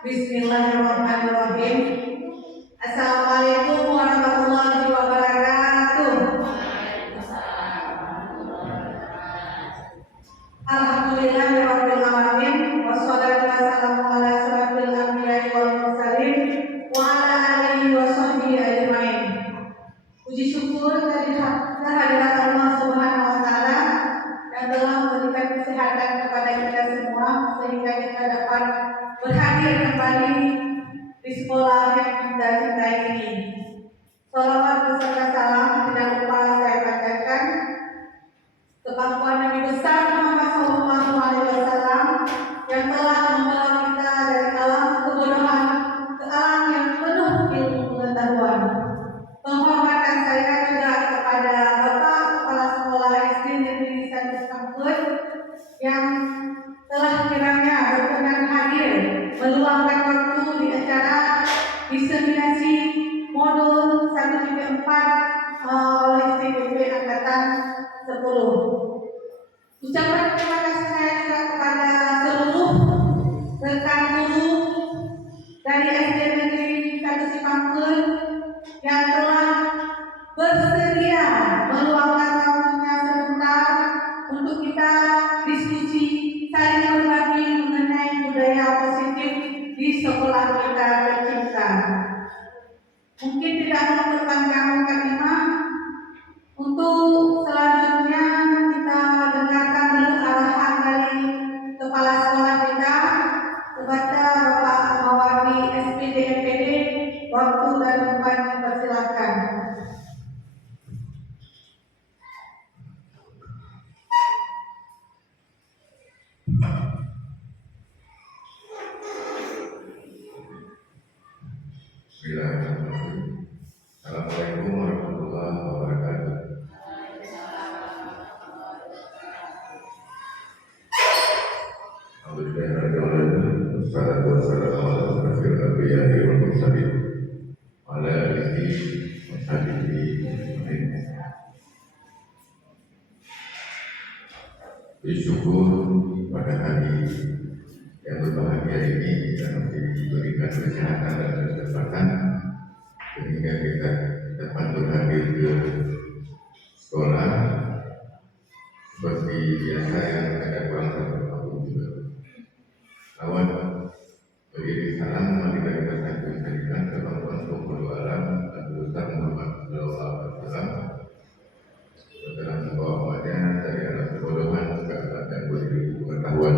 Bismillahirrahmanirrahim. Assalamualaikum warahmatullahi wabarakatuh. Alhamdulillahirabbil alamin wassalatu wassalamu ala asyrofil anbiya'i wal mursalin wa ala alihi wa sahbihi ajmain. Puji syukur kehadirat Allah Subhanahu wa taala yang telah memberikan kesehatan kepada kita semua sehingga kita dapat berhadir kembali di sekolah yang kita cintai ini. Salawat beserta salam tidak lupa saya bacakan kepangkuan Nabi besar Muhammad Sallallahu Alaihi Wasallam yang telah membawa kita dari alam kebodohan ke alam yang penuh ilmu pengetahuan. Penghormatan saya juga kepada Bapak Kepala Sekolah SD Negeri 1 Sangkut yang telah kiranya berkenan hadir meluangkan waktu di acara diseminasi modul 1-4 oleh CPP Angkatan 10. Ucapan terima kasih saya juga kepada seluruh rekan guru dari SD Negeri 1 Sipangkeun yang telah bersedia meluangkan waktunya sebentar untuk kita diskusi saling berbagi mengenai budaya positif di sekolah kita tercinta. Mungkin tidak memperpanjang kalimat, untuk selanjutnya kita dengarkan dulu arahan dari kepala sekolah kita kepada Bapak Mawati SPD MPD. Waktu dan tempat dipersilakan. Bismillahirrahmanirrahim. Assalamualaikum warahmatullahi wabarakatuh. Alhamdulillahirrahmanirrahim. Wassalatu wassalamu ala asyrofil anbiya'i wal mursalin wa ala alihi wa sahbihi ajmain. Bersyukur pada hari yang berbahagia ini kita masih diberikan kesehatan dan kesempatan sehingga kita dapat berhadir ke sekolah seperti biasa yang ada kurang satu tahun juga. Lawan berdiri salam marilah kita sampaikan kepada Tuhan alam dan Ustaz Muhammad sallallahu alaihi wasallam dalam membawa wajah dari alam kebodohan ke alam yang berilmu pengetahuan.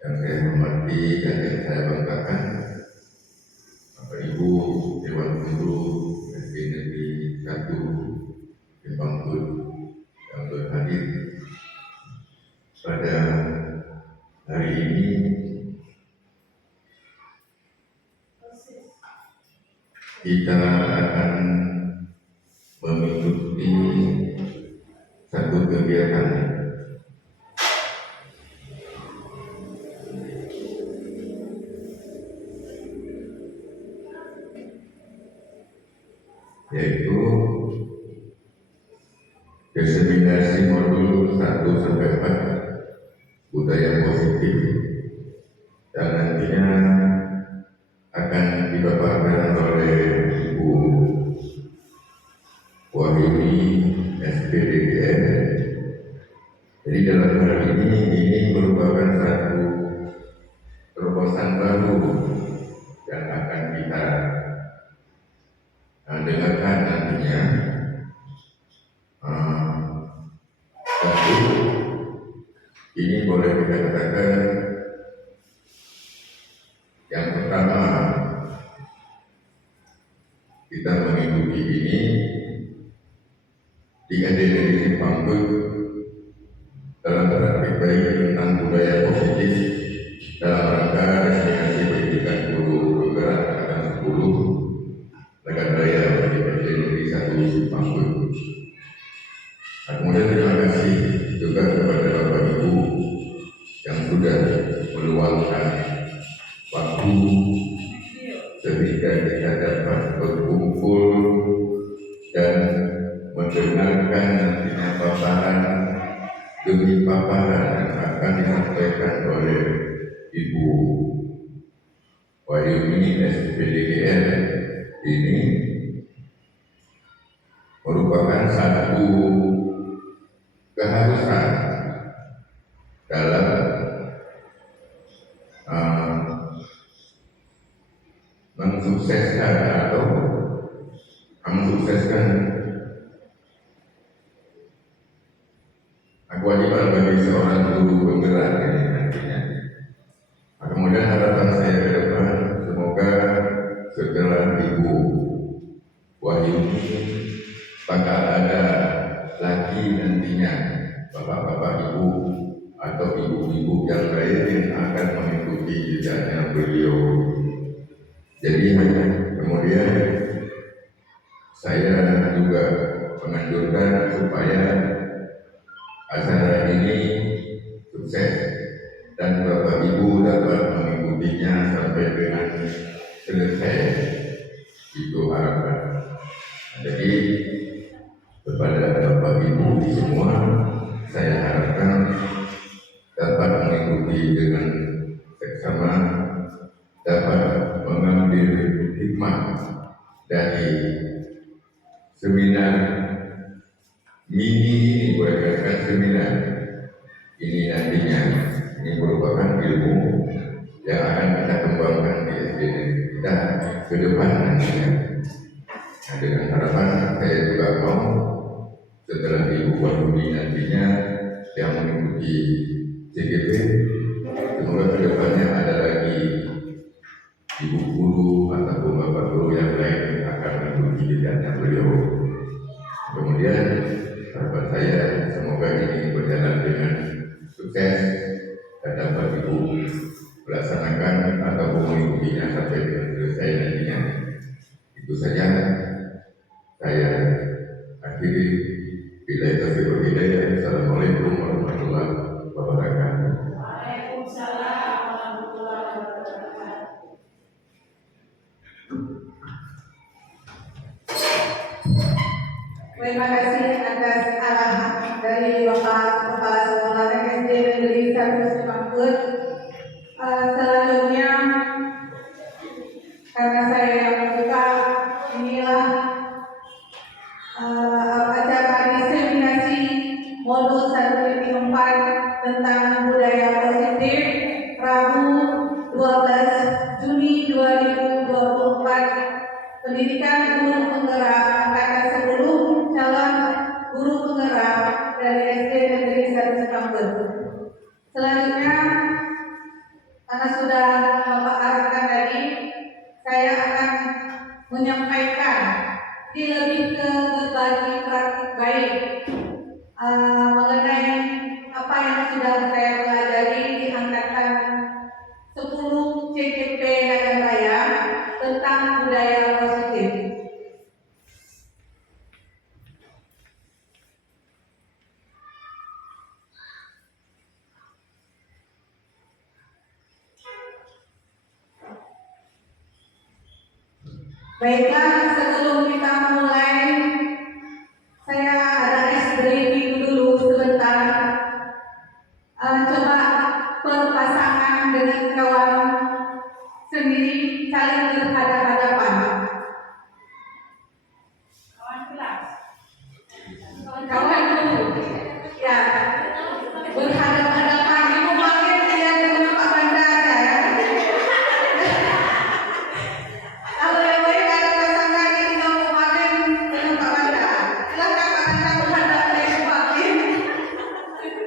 Yang saya hormati dan yang saya banggakan Bapak Ibu Dewan Guru SD Negeri 1 Sipangkeun yang berhadir pada hari ini. Kita akan mengikuti satu kegiatan yaitu diseminasi modul 1-4 budaya positif dan nantinya akan dipaparkan oleh Ibu Wahyuni SPDGN. Jadi dalam hal ini merupakan satu terobosan baru yang akan kita dengarkan nantinya. Tentu ini boleh kita katakan yang pertama kita mengikuti ini di SD Negeri Sipangkeun dalam praktik baik tentang budaya positif dalam rangka destinasi pendidikan guru penggerak angkatan 10 Legat Raya bagi SD Negeri 1 Sipangkeun. Kemudian terima kasih juga kepada Bapak Ibu yang sudah meluangkan waktu sehingga kita dapat berkumpul dan mendengarkan nantinya paparan demi paparan yang akan disampaikan oleh Ibu Wahyuni SPDGL ini merupakan satu keharusan dalam mensukseskan kewajiban bagi seorang guru penggerak ini nantinya. Kemudian harapan saya ke depan, semoga setelah Ibu Wahyuni bakal ada lagi nantinya bapak-bapak ibu atau ibu-ibu yang lain yang akan mengikuti jejaknya beliau. Jadi kemudian saya juga menganjurkan supaya acara ini sukses dan bapak ibu dapat mengikutinya sampai dengan selesai. Itu harapan. Jadi kepada bapak ibu semua saya harapkan dapat mengikuti dengan seksama, dapat mengambil hikmah dari seminar mini ini, boleh katakan seminar ini nantinya. Ini merupakan ilmu yang akan kita kembangkan di SDN kita ke depan nantinya. Nah, dengan harapan saya juga mau setelah Ibu Wahyuni nantinya yang mengikuti CGP, semoga ke depannya ada lagi ibu guru ataupun bapak guru yang lain akan mengikuti jejaknya beliau. Kemudian harapan saya semoga ini berjalan dengan sukses dan dapat Ibu melaksanakan ataupun mengikutinya sampai dengan selesai nantinya. Itu saja saya akhiri. Bila taufiq wal hidayah. Assalamualaikum warahmatullahi wabarakatuh. Waalaikumsalam warahmatullahi wabarakatuh. Terima kasih atas arahan dari Bapak Kepala Sekolah SD Negeri 1 Semamput. Selanjutnya, karena saya yang membuka, inilah acara diseminasi modul 1.4 tentang budaya positif Rabu 12 Juni 2024, pendidikan guru penggerak angkatan 10 calon guru penggerak dari SD Negeri 1 Semamput. Selanjutnya, karena sudah Bapak arahkan tadi, saya akan menyampaikan lebih ke berbagi praktik baik mengenai apa yang sudah saya pelajari di angkatan 10 CGP Nagan Raya tentang budaya positif. Baiklah, sebelum kita mulai, saya ada ice breaking dulu sebentar. Coba berpasangan dengan kawan sendiri, saling berhadapan-hadapan. Kawan kelas, kawan dulu, ya, berhadapan-hadapan. Ibu panggil dia dengan Pak Banda aja ya. Kalau yang baik ada pasangan ini mau kemarin dengan Pak Banda. Silakan Pak Banda menghadap saya Ibu panggil.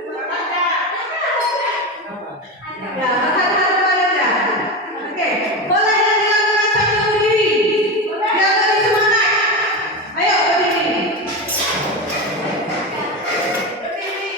Pak Banda. Ya, berhadapan aja. Oke, boleh yang dilakukan sambil berdiri. Biar lebih semangat. Ayo berdiri. Berdiri.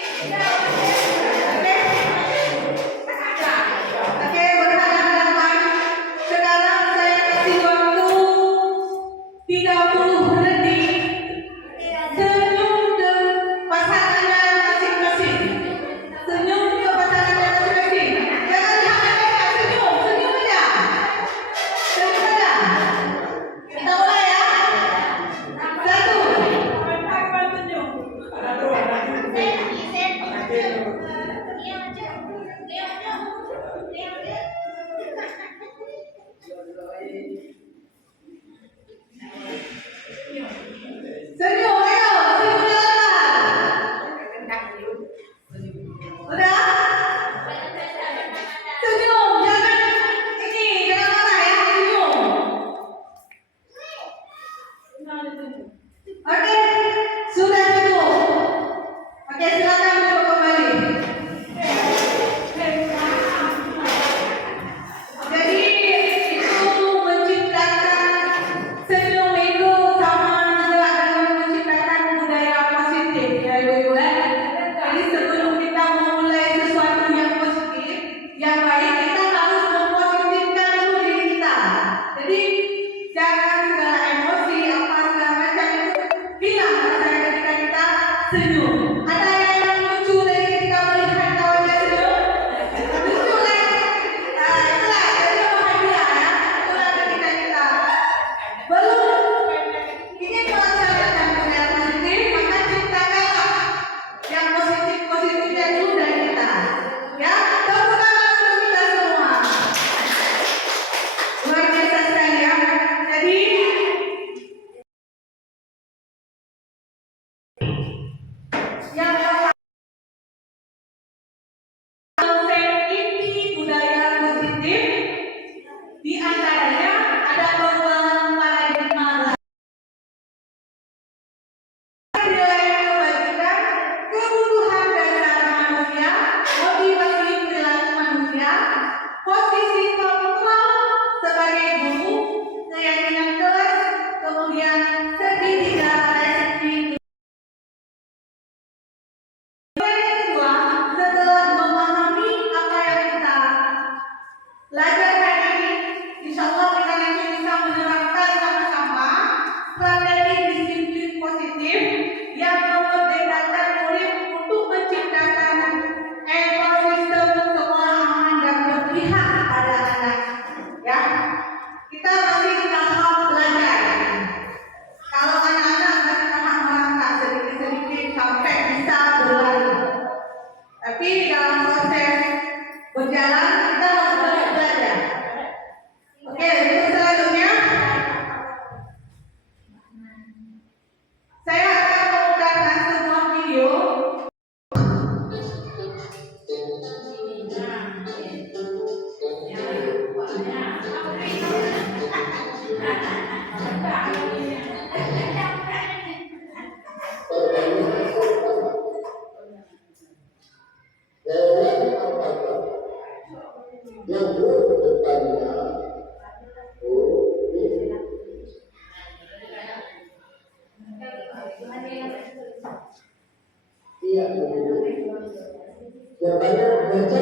senyum. Ada yang lucu dari kita melihat kawannya senyum? Lucu kan? Nah, itulah jadi bahagia ya. Itulah ketika kita belum ingin melaksanakan budaya positif, maka ciptakanlah yang positif-positifnya dulu dari kita. Ya, tepuk tangan untuk kita semua. Luar biasa sekali ya. Jadi yang konsep inti budaya positif di antaranya ada perubahan paradigma nilai kebajikan, kebutuhan dasar manusia, motivasi perilaku manusia, posisi kontrol sebagai guru, keyakinan kelas, kemudian segitiga resiko. Yang kedua, setelah memahami apa yang kita belajar hari ini, insya Allah kita nanti bisa menerapkan sama-sama strategi disiplin positif yang memerdekakan murid untuk menciptakan ekosistem sekolah aman dan berpihak pada anak. Ya, kita masih tahap belajar. Kalau anak-anak masih tahap merangkak sedikit-sedikit sampai bisa berlari. Tapi dalam proses berjalan kita masih terus belajar. Oke, untuk selanjutnya saya akan memutarkan sebuah video. Yang berdepannya iya, jawabannya baca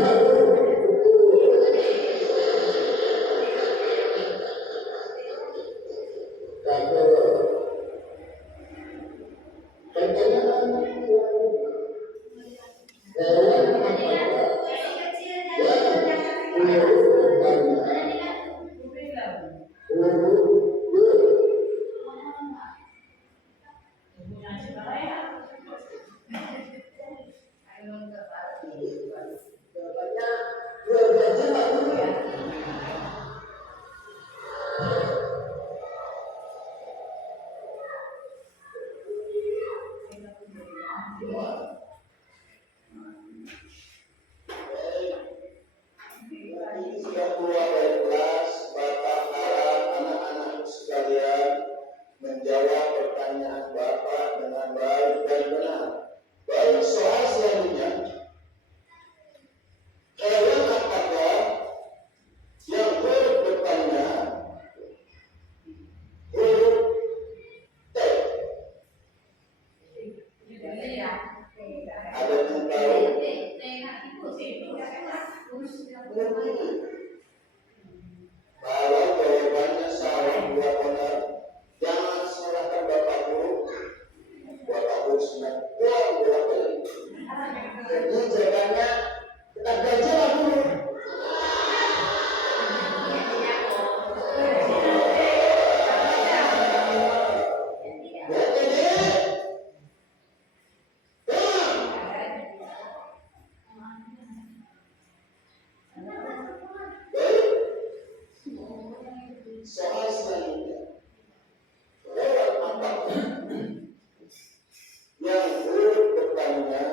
sudah keluar dari kelas, Bapak harap anak-anak sekalian menjawab pertanyaan Bapak dengan baik dan benar. Baik, soal selanjutnya, hewan apakah yang huruf depannya huruf T? Ada yang tahu? Kalau jawabannya salah dua benar, jangan salahkan Bapak Guru. Bapak Guru sudah pulang berapa kali. Jadi jawabannya kita belajar dulu. Soal selanjutnya, hewan apakah yang huruf depannya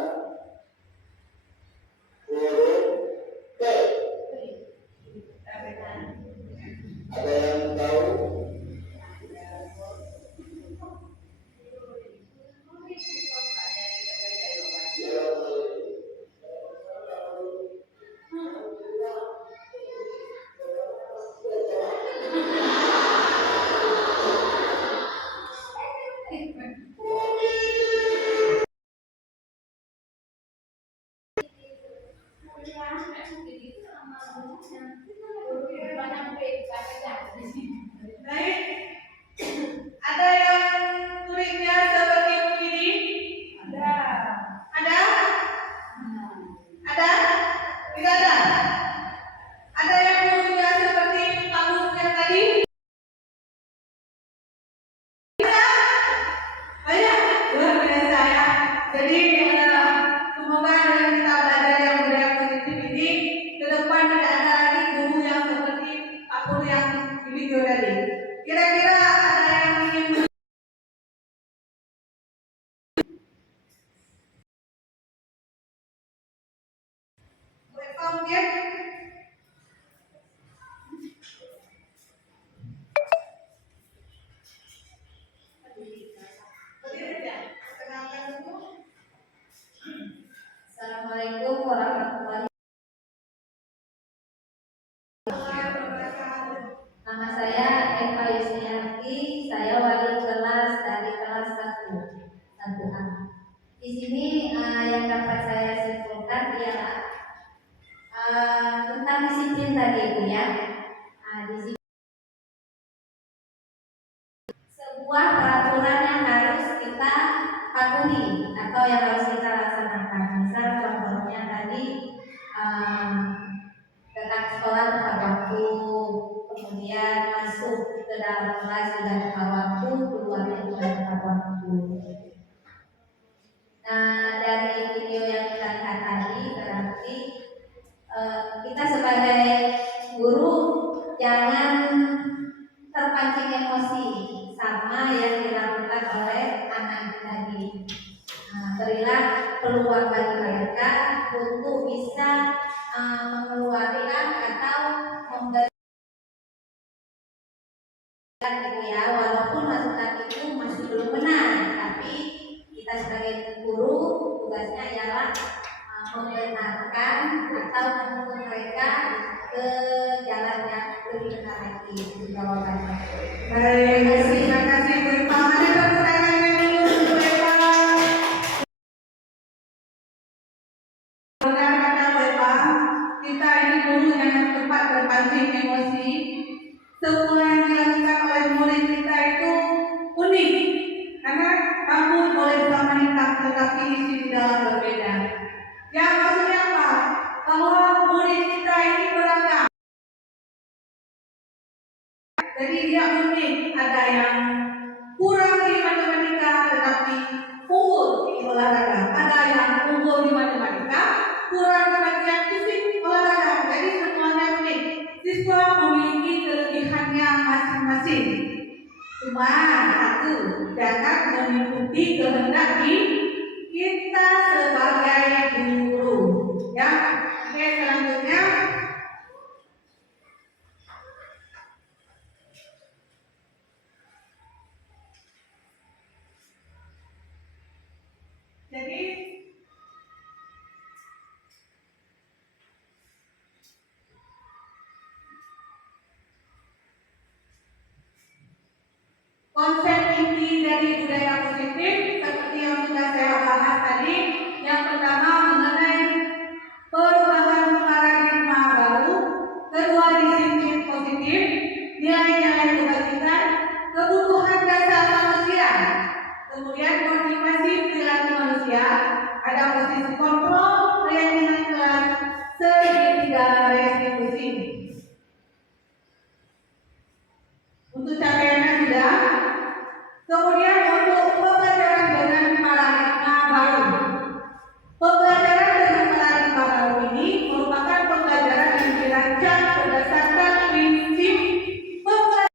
Ada? Ada? Tidak ada? Ada yang gurunya seperti Pak Guru yang tadi? Banyak, luar biasa ya. Jadi semoga dengan kita belajar yang budaya positif ini, ke depan tidak ada lagi guru yang seperti Pak Guru yang di video tadi. Kira-kira ada yang ingin mungkin? Assalamualaikum warahmatullahi Wabarakatuh. Nama saya Eva Yusniarti, saya wali kelas dari kelas 1A. Di sini yang dapat saya simpulkan ialah tentang disiplin tadi Bu ya. Disiplin sebuah peraturan yang harus kita patuhi atau yang harus kita laksanakan. Misal contohnya tadi tetap sekolah tepat waktu, kemudian masuk ke dalam kelas juga tepat waktu, keluarnya juga tepat waktu. Nah, dari video yang kita lihat tadi berarti kita sebagai guru jangan terpancing emosi sama yang dilakukan oleh anak tadi. Berilah peluang bagi mereka untuk bisa mengeluarkan atau memberikan gitu ya, walaupun masukan itu masih belum benar, tapi kita sebagai guru tugasnya ialah membenarkan atau menuntun mereka ke jalan yang lebih benar lagi. Jawabannya. Baik, terima kasih Bu Eva. Ada pertanyaan dulu Bu Eva. Benar kata Bu Eva, kita ini guru yang cepat terpancing emosi. Semua yang dilakukan oleh murid kita itu unik, karena rambut boleh sama hitam tetapi isi di dalam berbeda. Yang maksudnya apa? Bahwa murid kita ini beragam. Jadi dia unik, ada yang kurang di matematika tetapi unggul di olahraga, ada yang unggul di matematika, kurang di bagian fisik olahraga. Jadi semuanya unik. Siswa memiliki kelebihannya masing-masing. Cuma satu, jangan mengikuti kehendak kita sebagai guru. Ya, oke selanjutnya. Jadi konsep inti dari budaya positif seperti yang sudah saya bahas tadi, yang pertama mengenai perubahan paradigma baru, kedua disiplin positif, nilai-nilai kebajikan, kebutuhan dasar manusia, kemudian motivasi perilaku manusia, ada posisi kontrol, keyakinan kelas, segitiga restitusi. Untuk capaiannya sudah. Kemudian untuk pembelajaran dengan paradigma baru. Pembelajaran dengan paradigma baru ini merupakan pembelajaran yang dirancang berdasarkan prinsip pembelajaran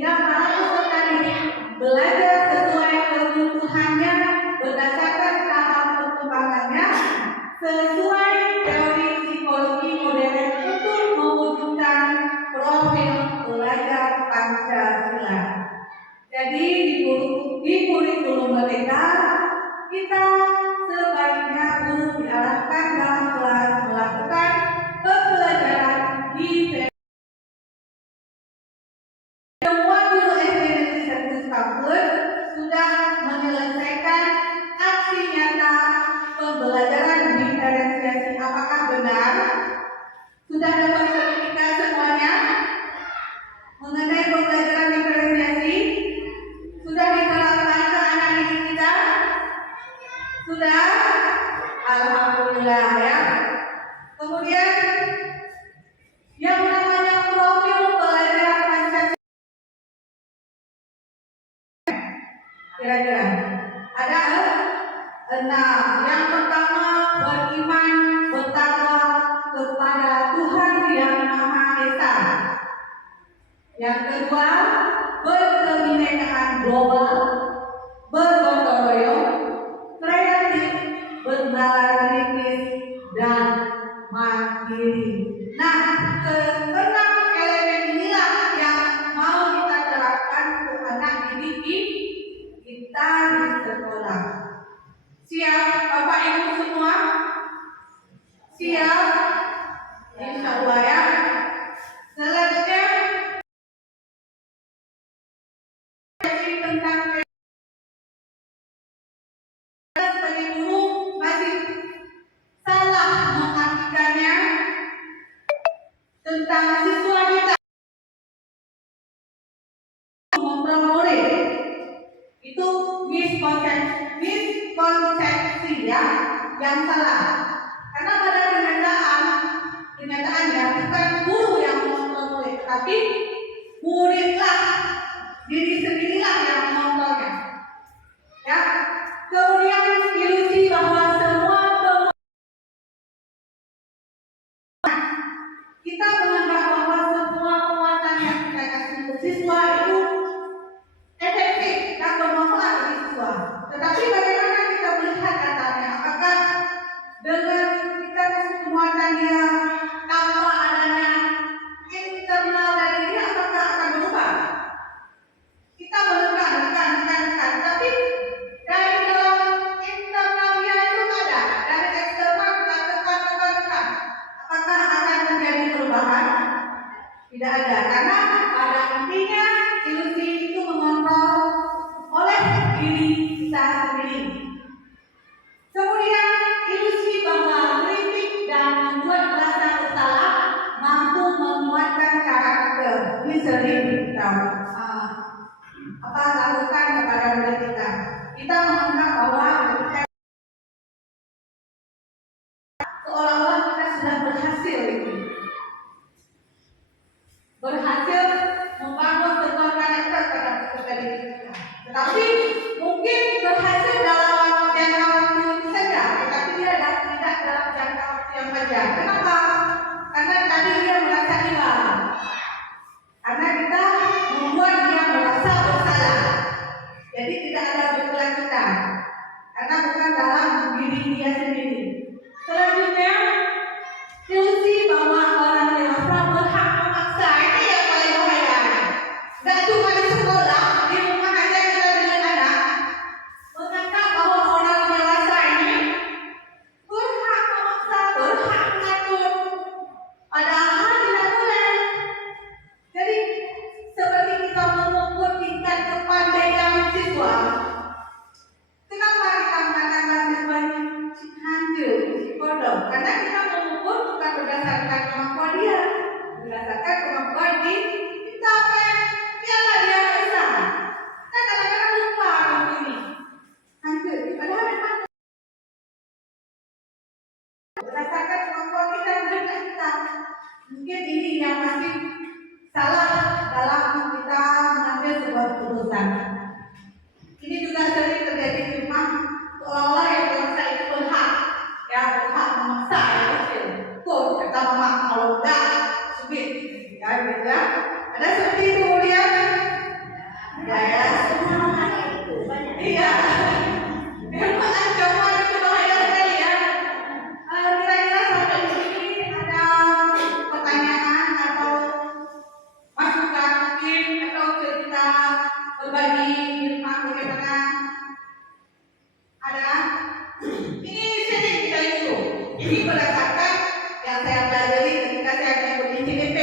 yang para peserta didik belajar sesuai kebutuhannya berdasarkan tahap perkembangannya sesuai teori psikologi modern untuk mewujudkan profil belajar Pancasila. Jadi di kurikulum merdeka kita sebaiknya guru diarahkan dalam kelas melakukan pembelajaran di semua guru SD Negeri 1 Kampus sudah menyelesaikan aksi nyata pembelajaran diferensiasi. Apakah benar? Sudah dapat sertifikat semuanya mengenai pembelajaran diferensiasi? Sudah diterapkan ke anak didik kita? Alhamdulillah ya. Kemudian yang namanya profil pelajar Pancasila kira-kira ada 6. Yang pertama, beriman bertakwa kepada Tuhan yang Maha Esa. Yang kedua, berkebinekaan global, bergotong royong, kreatif, bernalar kritis, dan mandiri. Nah, keenam elemen inilah yang mau kita terapkan ke anak didik kita di sekolah. Siap Bapak Ibu semua? Siap? Insya Allah ya. Selanjutnya tentang sebagai guru masih salah mengartikannya tentang siswa kita mengontrol murid. Itu miskonsepsi ya, yang salah. Karena pada kenyataannya bukan guru yang mengontrol murid, tapi muridlah, diri sendirilah yang mengontrolnya. Ya. Kemudian ilusi bahwa kita menganggap bahwa semua penguatan yang kita kasih untuk siswa itu efektif dan bermanfaat bagi siswa. Tetapi bagaimana kita melihat datanya? Apakah dengan kita kasih penguatan dia tanpa adanya internal dari dia, apakah akan berubah? Kita menekan, tapi dari dalam internal dia itu ada, dari eksternal kita tekan. Apakah akan terjadi perubahan? Tidak ada, karena pada intinya ilusi itu mengontrol oleh diri kita sendiri. Kemudian ilusi bahwa kritik dan membuat rasa bersalah mampu menguatkan karakter. Ini sering kita lakukan kepada murid kita. Kita menganggap bahwa ketika seolah-olah kita sudah berhasil membangun sebuah karakter pada peserta didik kita. Tetapi mungkin berhasil dalam jangka waktu itu saja, tetapi dia tidak dalam jangka waktu yang panjang. Kenapa? Karena tadi dia merasa hilang. Karena kita membuat dia merasa bersalah. Jadi tidak ada berkelanjutan. Karena bukan dalam diri dia sendiri. Selanjutnya, ilusi bahwa orang dewasa berhak memaksa. Ini yang paling bahaya. Tidak cuma di sekolah, di rumah aja kita dengan anak menganggap bahwa orang dewasa ini berhak memaksa, berhak mengatur. Padahal tidak boleh. Jadi seperti kita mengukur tingkat kepandaian siswa. Kenapa kita mengatakan siswa ini hancur, bodoh? Karena kita mengukur bukan berdasarkan kemampuan dia, berdasarkan kemampuan di kita piala dia bisa. Kita kadang-kadang lupa ini hancur, padahal memang berdasarkan kemampuan kita, bukan kita. Mungkin ini yang masih salah dalam kita mengambil sebuah keputusan. Ini juga sering terjadi di rumah, seolah-olah yang dewasa itu berhak memaksa ya kecil. Tuh kata mama, kalau enggak sulit, ya gitu ya. Ada seperti itu kemudian. Ya. Itu banyak. Iya. Memang ancaman itu bahaya sekali ya. Kira-kira sampai di sini ada pertanyaan atau masukan mungkin atau cerita berbagi di rumah bagaimana? Ada? Ini sering kita itu. Ini berdasarkan yang saya pelajari ketika saya mengikuti CDP.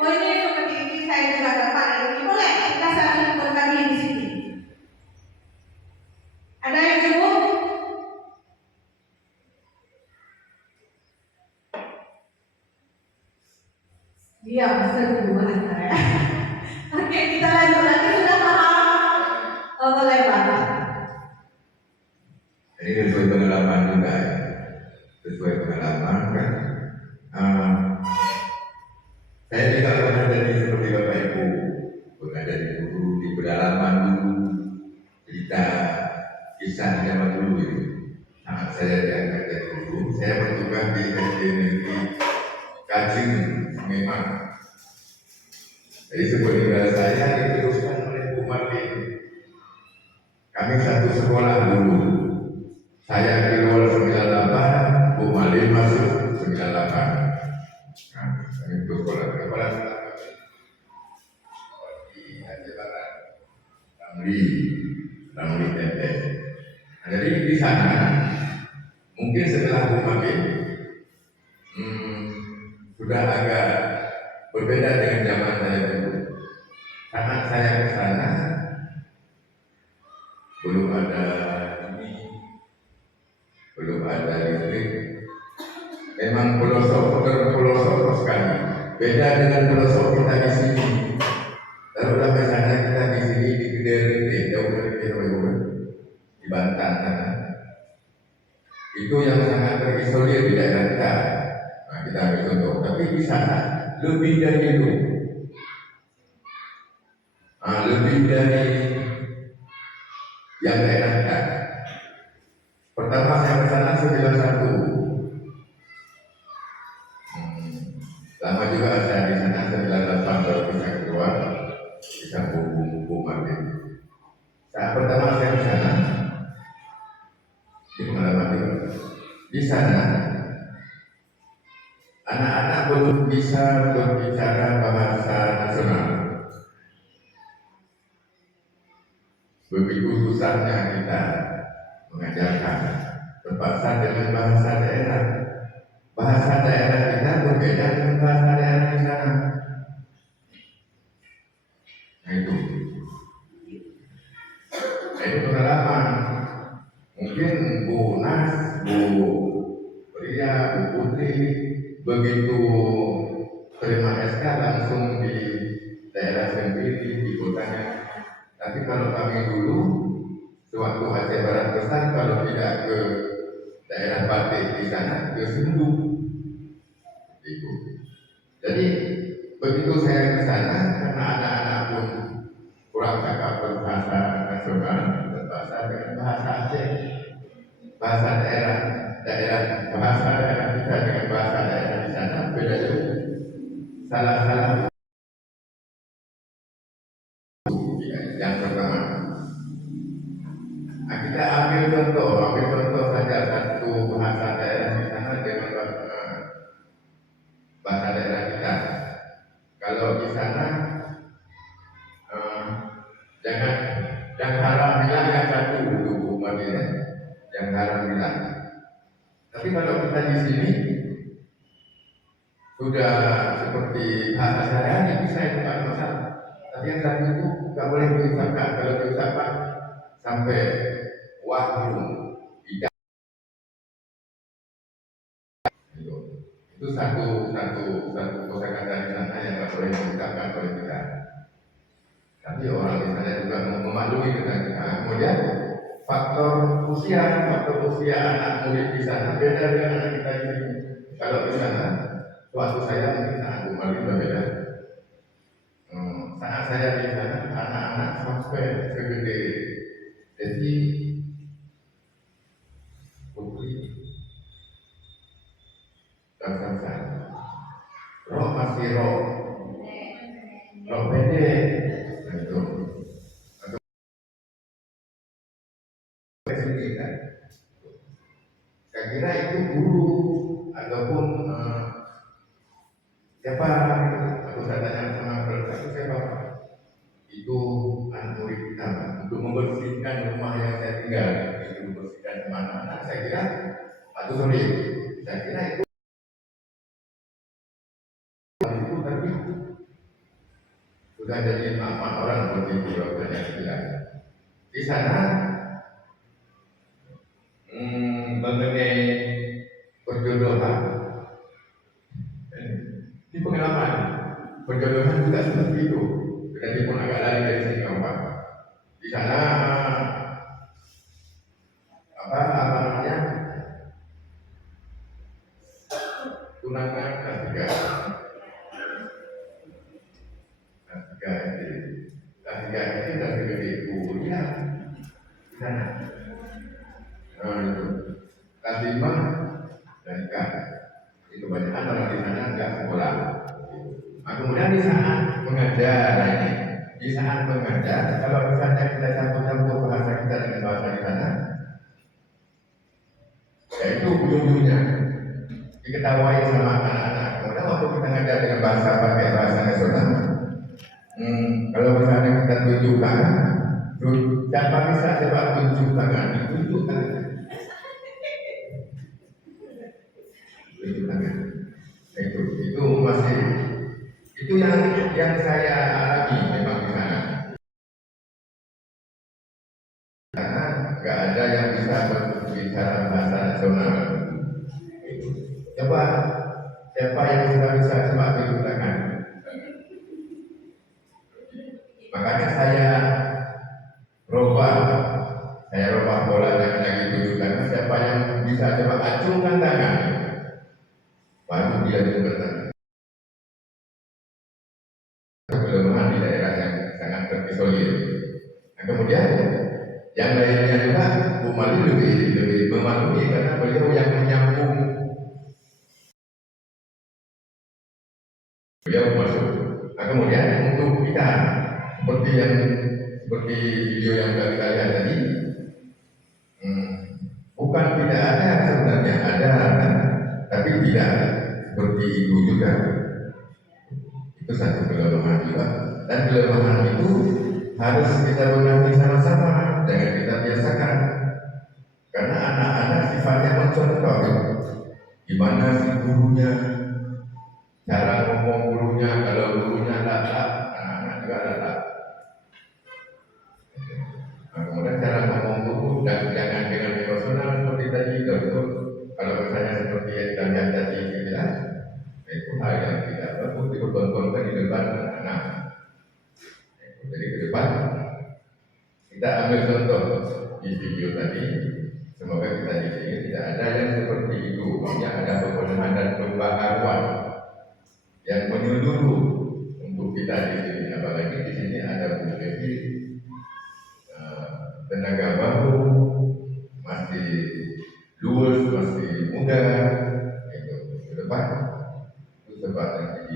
Oh ini seperti ini saya juga dapat dari ini. Boleh kita saling berbagi di sini. Ada yang ibu? Dia seru bahasa ya. Oke, kita lanjut lagi. Sudah paham? Oh, boleh Pak. Ini sesuai pengalaman juga ya. sesuai pengalaman kan. Saya tidak pernah jadi seperti Bapak Ibu, mengajar di guru di pedalaman dulu, cerita kisah zaman dulu itu. Saat saya diangkat jadi guru, saya bertugas di SD Negeri Kajing, memang. Jadi sebenarnya saya diteruskan oleh Bu Martin. Kami satu sekolah dulu. Saya di luar 98, Bu Martin masuk 98. Nah, kami itu sekolah kepala sekolah di Aceh Barat, Ramli Tete. Nah, jadi di sana mungkin setelah Bu Martin sudah agak berbeda dengan zaman saya dulu. Karena saya ke sana belum ada listrik. Memang pelosok sekali. Beda dengan pelosok kita di sini. Taruhlah misalnya kita di sini di Kediri, jauh dari Kediri, di Banten sana. Itu yang sangat terisolir di daerah kita. Nah, kita ambil contoh. Tapi di sana lebih dari itu. Lebih dari yang daerah kita. Pertama saya ke sana 91. Lama juga saya di sana 98 baru bisa keluar, bisa hubung Martin. Saat pertama saya ke sana, di pengalaman juga. Di sana anak-anak belum bisa berbicara bahasa nasional. Begitu susahnya kita mengajarkan, terpaksa dengan bahasa daerah. Bahasa daerah kita berbeda dengan bahasa daerah di sana. Nah itu pengalaman. Mungkin Bu Nas, Bu Ria, Bu Putri begitu terima SK langsung di daerah sendiri, di kotanya. Tapi kalau kami dulu sewaktu Aceh Barat besar, kalau tidak ke daerah Batik di sana, ke Sendu. Itu. Jadi begitu saya ke sana, karena anak-anak pun kurang cakap berbahasa nasional, berbahasa dengan bahasa Aceh, bahasa daerah bahasa daerah kita dengan bahasa daerah di sana beda jauh. Salah yang pertama. Nah, kita ambil contoh saja satu bahasa daerah di sana dengan bahasa daerah kita. Kalau di sana jangan haram bilang yang satu dulu Madinah, yang haram bilang. Tapi kalau kita di sini sudah seperti bahasa sehari-hari bisa itu nggak masalah. Tapi yang satu itu nggak boleh diucapkan. Kalau diucapkan sampai wahyu tidak. Itu satu kosakata di sana yang nggak boleh diucapkan oleh kita. Tapi orang di sana juga memaklumi dengan kita. Kemudian faktor usia anak murid di sana beda dengan anak kita di sini. Kalau di sana, waktu saya mungkin sangat umur beda. Saat saya di sana, anak-anak sampai segede jadi Putri dan Sansan. Roh masih roh pendek. Itu. Saya kira itu guru ataupun siapa aku saya tanya sama berkata siapa itu anak murid kita untuk membersihkan rumah yang saya tinggal, itu membersihkan kemana-mana. Saya kira atau sorry, saya kira itu tapi sudah jadi amat orang seperti waktu yang bilang di sana. Mengenai perjodohan di pengalaman perjodohan juga seperti itu. Jadi pun agak lari dari sini kawan. Di sana apa namanya tunangan kelas 3 SD. Kelas 3 SD udah gede kuliah di sana. Itu kelas 5 dan nikah. Itu banyak anak di sana nggak sekolah. Nah, kemudian di saat mengajar ini, di saat mengajar, kalau misalnya kita campur-campur bahasa kita dengan bahasa di sana, yaitu ujung-ujungnya diketahui sama anak-anak. Kemudian waktu kita ngajar dengan bahasa pakai bahasa nasional, kalau misalnya kita tunjukkan, siapa bisa coba tunjuk tangan, tunjuk tangan, tunjuk tangan. Itu masih itu yang saya alami memang di sana. Karena nggak ada yang bisa berbicara bahasa nasional. Coba siapa yang sudah bisa coba tunjuk tangan. Makanya saya robah bola jangan lagi tunjuk tangan. Siapa yang bisa coba acungkan tangan, baru dia tunjukkan tangan. Kelemahan di daerah yang sangat terisolir. Nah, kemudian yang lainnya juga Bu Mali lebih memahami karena beliau yang menyambung. Beliau masuk. Nah, kemudian untuk kita seperti video yang kami lihat tadi, bukan tidak ada sebenarnya ada, tapi tidak seperti itu juga. Itu satu kelemahan juga, dan kelemahan itu harus kita benahi sama-sama, jangan kita biasakan. Karena anak-anak sifatnya mencontoh, gimana si gurunya, cara ngomong gurunya, kalau gurunya latah, anak-anak juga latah. Nah, kemudian cara ngomong guru dan jangan dengan personal seperti tadi, kalau misalnya seperti yang kita lihat tadi jelas. Itu hal yang tidak bagus dipertontonkan di depan anak. Jadi ke depan kita ambil contoh di video tadi. Semoga kita di sini tidak ada yang seperti itu. Maksudnya ada pembenahan dan pembaharuan yang menyeluruh untuk kita di sini. Apalagi di sini ada Bu Devi, tenaga baru, masih lulus, masih muda. Itu ke depan. Sebab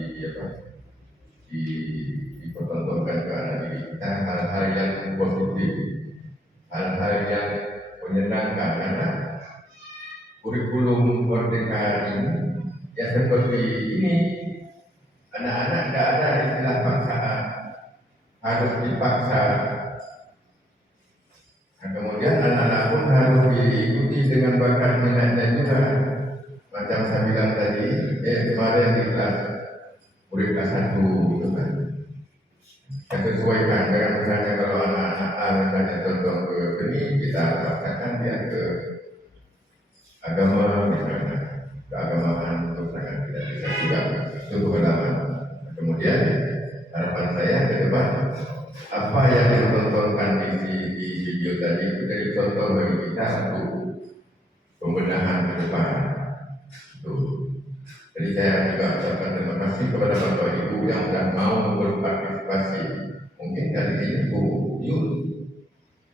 dipertontonkan ke anak didik kita hal-hal yang positif, hal-hal yang menyenangkan. Karena kurikulum Merdeka ini ya seperti ini, anak-anak tidak ada istilah paksaan, harus dipaksa. Nah, kemudian anak-anak pun harus diikuti dengan bakat minatnya juga. Macam saya bilang tadi, kemarin di kelas murid kelas 1 gitu kan. Saya sesuaikan dengan misalnya kalau anak-anak A misalnya contoh ke seni, kita paksakan dia ke agama misalnya, ke agamaan untuk sangat tidak bisa juga itu pengalaman. Kemudian harapan saya ke depan apa yang ditontonkan di video tadi itu jadi contoh bagi kita untuk pembenahan ke depan. Jadi saya juga ucapkan terima kasih kepada Bapak Ibu yang sudah mau berpartisipasi. Mungkin dari ini Bu Yul,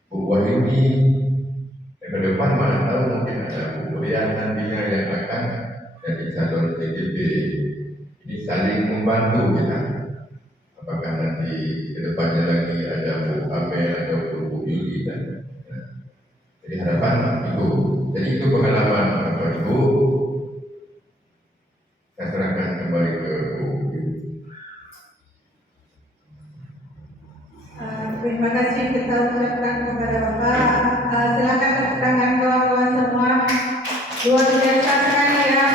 Bu Wahyuni, ke depan mana tahu mungkin ada Bu Rian nantinya yang akan jadi calon PDB. Ini saling membantu kita. Apakah nanti ke depannya lagi ada Bu Amel atau Bu Yuli dan jadi harapan itu. Jadi itu pengalaman Bapak Ibu. Saya serahkan kembali ke Bu. Terima kasih kita ucapkan kepada Bapak. Silakan tepuk tangan kawan-kawan semua. Luar biasa sekali ya.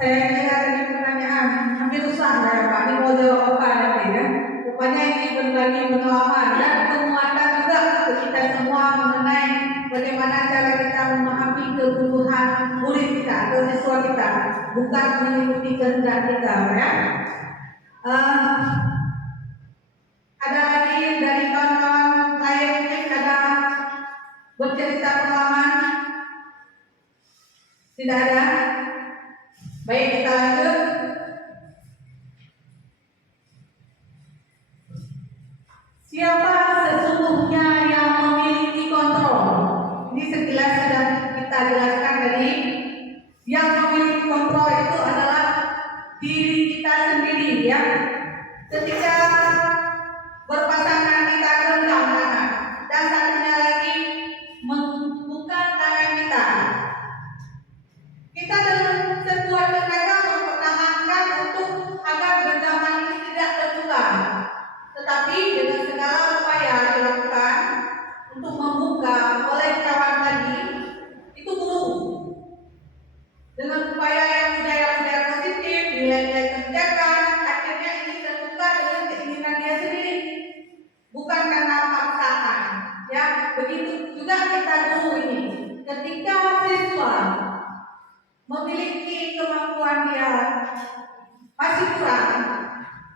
Saya kira tadi pertanyaan hampir susah ya Pak. Ini mau jawab apa nanti ya? Rupanya ini berbagi pengalaman dan penguatan juga untuk kita semua mengenai bagaimana cara kita memahami kebutuhan murid kita atau siswa kita, bukan mengikuti kehendak kita ya. Ada lagi dari kawan-kawan lain yang ada bercerita pengalaman? Tidak ada? Baik, kita lanjut. Siapa sesungguhnya yang memiliki kontrol? Ini sekilas sudah kita jelaskan tadi. Yang memiliki kontrol itu adalah diri kita sendiri, ya. Ketika berpasangan kita genggam tangan, dan satunya lagi membuka tangan kita. Kita dengan sekuat tenaga mempertahankan untuk agar genggaman ini tidak terbuka. Tetapi dengan segala upaya dilakukan untuk membuka oleh kawan tadi itu belum. Dengan upaya yang budaya-budaya positif, nilai-nilai kebijakan, akhirnya ini terbuka dengan keinginan dia sendiri, bukan karena paksaan. Ya, begitu juga kita dulu ini. Ketika siswa memiliki kemampuan dia masih kurang,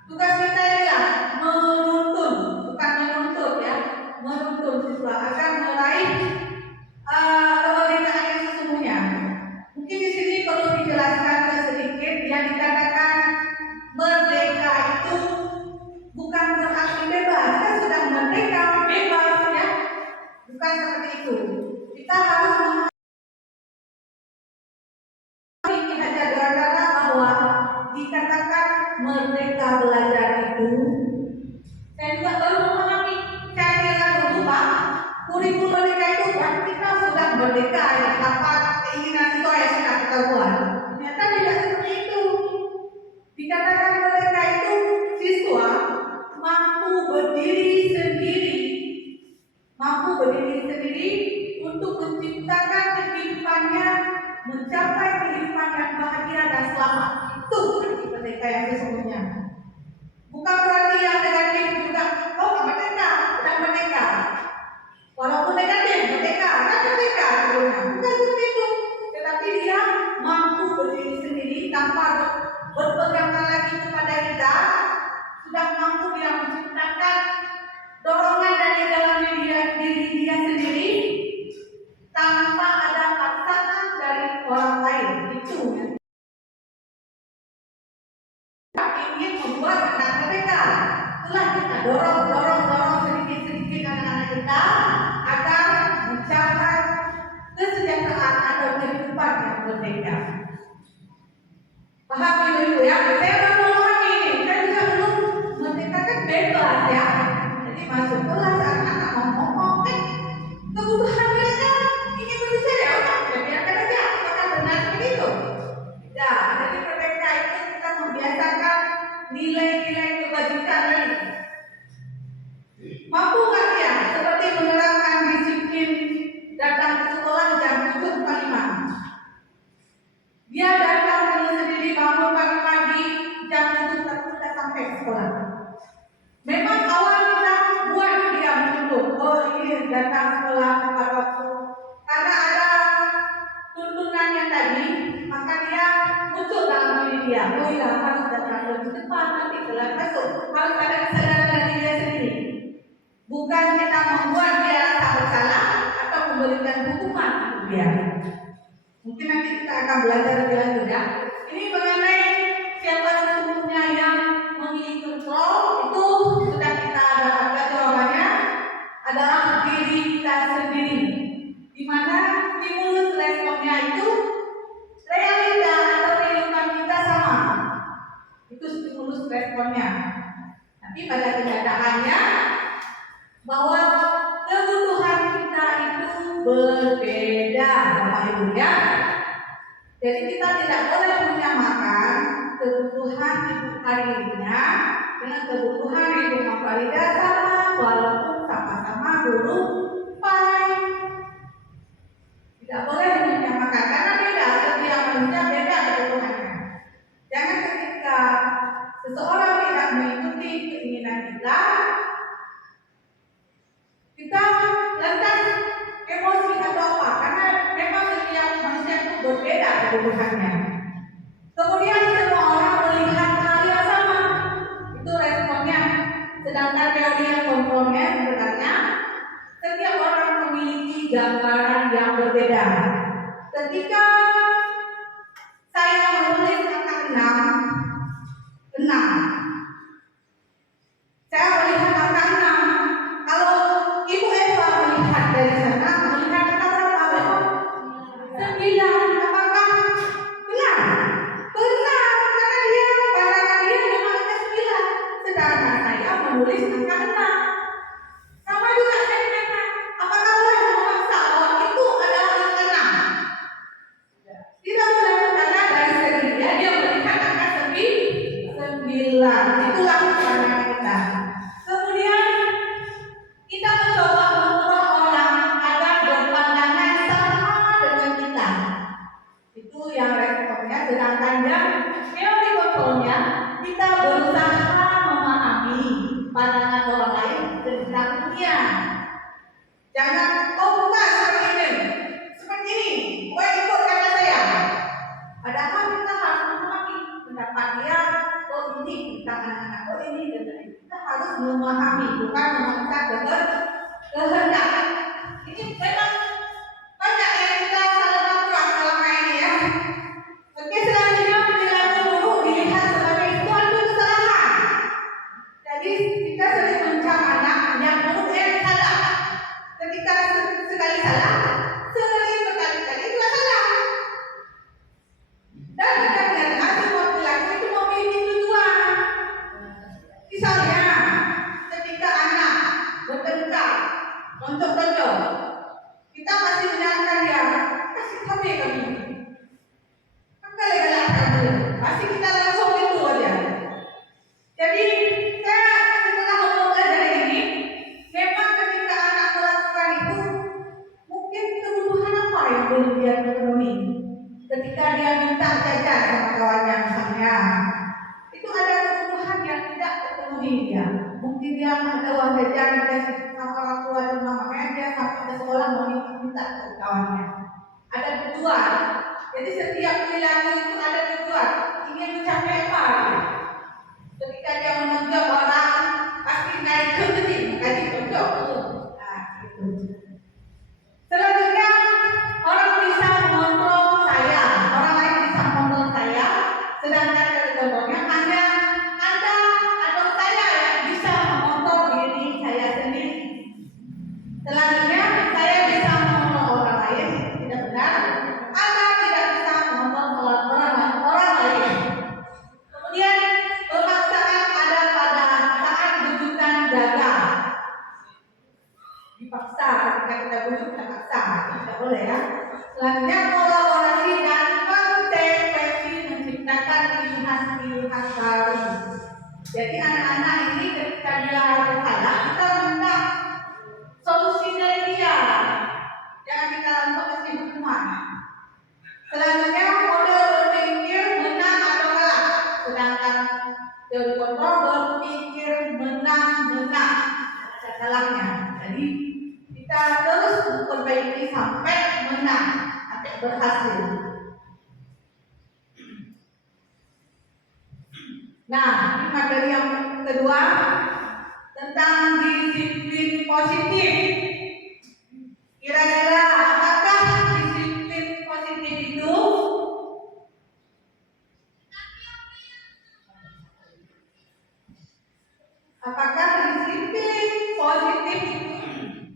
tugas kita adalah menuntun, bukan menuntut, ya, menuntun siswa agar meraih kemerdekaan yang sesungguhnya. Mungkin di sini perlu dijelaskan sedikit yang dikatakan merdeka itu bukan berarti bebas. Kita sudah merdeka, bebas, ya, bukan seperti itu. Kita harus memahami hanya gara-gara bahwa dikatakan merdeka belajar itu. Saya juga baru memahami. Saya kira dulu Pak, kurikulum merdeka itu berarti kita sudah merdeka, ya, apa keinginan siswa yang sudah kita buat. Ternyata tidak seperti itu. Dikatakan merdeka itu siswa mampu berdiri sendiri untuk menciptakan kehidupannya, mencapai kehidupan yang bahagia dan selamat. Itu arti merdeka yang sesungguhnya. Bukan berarti yang negatif juga, oh merdeka, tidak merdeka. Walaupun negatif, merdeka, tidak merdeka. Bukan seperti itu. Tetapi dia mampu berdiri sendiri tanpa berpegangan lagi kepada kita. Sudah mampu dia menciptakan dorongan dari dalam diri dia sendiri tanpa ada paksaan dari orang lain. Itu ingin membuat anak mereka. Itulah kita dorong sedikit anak-anak kita agar mencapai kesejahteraan atau kehidupan yang merdeka. Pahami dulu, ya. Saya baru memahami ini. Saya juga belum merdeka kan bebas, ya. Jadi masuk kelas anak-anak ngomong kan kebutuhan mereka ingin berbicara, ya udah biarkan aja. Apakah benar begitu? Ya, jadi merdeka itu kita membiasakan nilai-nilai kebajikan tadi. Mampukah dia seperti menerapkan disiplin datang ke sekolah jam 7.45? Dia datang dengan sendiri bangun pagi-pagi jam 7.30 sampai ke sekolah. Memang awal kita buat dia menuntut, oh ini datang sekolah tepat waktu. Karena ada tuntunan yang tadi, maka dia muncul dalam diri dia. Oh iya, harus datang lebih cepat, nanti kelas masuk. Harus ada kesadaran dari dia sendiri. Bukan kita membuat dia rasa bersalah atau memberikan hukuman untuk dia. Mungkin nanti kita akan belajar lebih lanjut, ya. Ini mengenai siapa sesungguhnya yang memiliki kontrol, itu sudah kita dapatkan jawabannya adalah diri kita sendiri. Di mana stimulus responnya itu realita atau kehidupan kita sama. Itu stimulus responnya. Tapi pada kenyataannya bahwa kebutuhan kita itu berbeda, Bapak Ibu, ya. Jadi kita tidak boleh menyamakan kebutuhan ibu Karilina dengan kebutuhan ibu Mafarida sama, walaupun sama-sama guru PAI. Tidak boleh menyamakan karena beda, setiap manusia beda kebutuhannya. Jangan ketika seseorang tidak mengikuti keinginan kita lantas emosi atau apa, karena memang setiap manusia itu berbeda kebutuhannya. Kemudian semua orang melihat hal yang sama, itu responnya. Sedangkan teori yang kontrolnya sebenarnya setiap orang memiliki gambaran yang berbeda. Ketika Saya menulis angka 6. Saya melihat angka 6. Kalau Ibu Eva melihat dari sana, melihat angka berapa? 9. Apakah benar? Benar, karena pandangan dia memang angka 9. Sedangkan saya menulis angka 6. Sama juga saya kata, apakah boleh memaksa bahwa itu adalah angka 6? Tidak boleh, karena dari segi dia melihat angka 9. Itulah pandangan kita. Kemudian kita mencoba mengubah orang agar berpandangan sama dengan kita. Itu yang responnya. Sedangkan yang teori kontrolnya, kita berusaha memahami pandangan orang lain tentang dunia. Jangan, oh bukan seperti ini, gue ikut kata saya. Padahal kita harus memahami pendapat dia. Oh ini tentang anak-anak, oh ini tentang ini. Kita harus memahami, bukan memaksa kehendak. Ini memang banyak yang kita salah lakukan selama ini ya. Oke, selanjutnya perilaku buruk dilihat sebagai suatu kesalahan. Jadi kita sering mencap anak yang buruk yang salah. Ketika sekali salah, sering berkali-kali itu salah. Dan kita melihat semua perilaku itu memiliki tujuan. Misalnya, ketika anak bertengkar, tonjok-tonjok, kita masih menyarankan dia kasih kami. Maka legalkan dulu. Pasti kita langsung itu aja. Jadi saya setelah belajar ini, memang ketika anak melakukan itu, mungkin kebutuhan apa yang belum dia penuhi. Ketika dia minta jajan sama kawannya misalnya, itu ada kebutuhan yang tidak terpenuhi dia. Mungkin dia ada uang jajan dikasih sama orang tua dan mamanya, dia sampai ke sekolah mau minta ke kawannya. Ada tujuan. Jadi setiap perilaku itu ada tujuan. Ingin mencapai apa? Ketika dia menunjuk orang, pasti naik ke sini, kasih tunjuk. Nah, gitu. Selanjutnya, orang bisa mengontrol saya, orang lain bisa mengontrol saya, sedangkan dari contohnya hanya Anda atau saya yang bisa mengontrol diri saya sendiri. Selanjutnya, saya bisa mengontrol orang lain, tidak benar. Anda tidak bisa mengontrol orang lain. Kemudian pemaksaan ada pada saat bujukan gagal. Dipaksa, ketika kita bujuk kita paksa, tidak boleh ya. Selanjutnya kolaborasi dan konsekuensi menciptakan pilihan-pilihan baru. Jadi anak-anak ini ketika dia harus salah, kita minta solusi dari dia. Jangan kita langsung kasih hukuman. Selanjutnya model berpikir menang atau kalah. Sedangkan teori kontrol berpikir menang, ada kalahnya. Jadi kita terus memperbaiki sampai menang, sampai berhasil. Nah, ini materi yang kedua tentang disiplin positif. Kira-kira apakah disiplin positif itu? Apakah disiplin positif itu?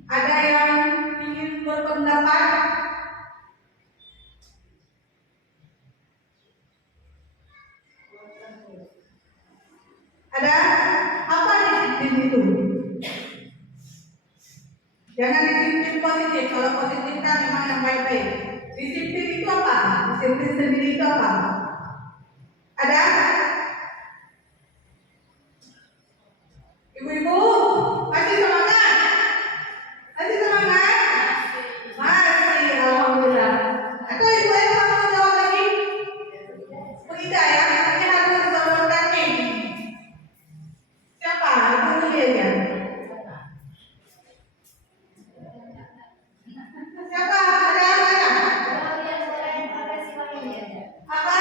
Ada yang ingin berpendapat? Ada apa disiplin itu? Jangan disiplin positif. Kalau positif kan memang yang baik-baik. Disiplin itu apa? Disiplin sendiri itu apa? Ada? Ibu-ibu, masih semangat? Masih semangat? Masih, alhamdulillah. Atau ibu Eva mau jawab lagi? Tidak ya, ini harus disorotkan nih. Siapa? Ibu Julia. Siapa? Ada apa? Apa?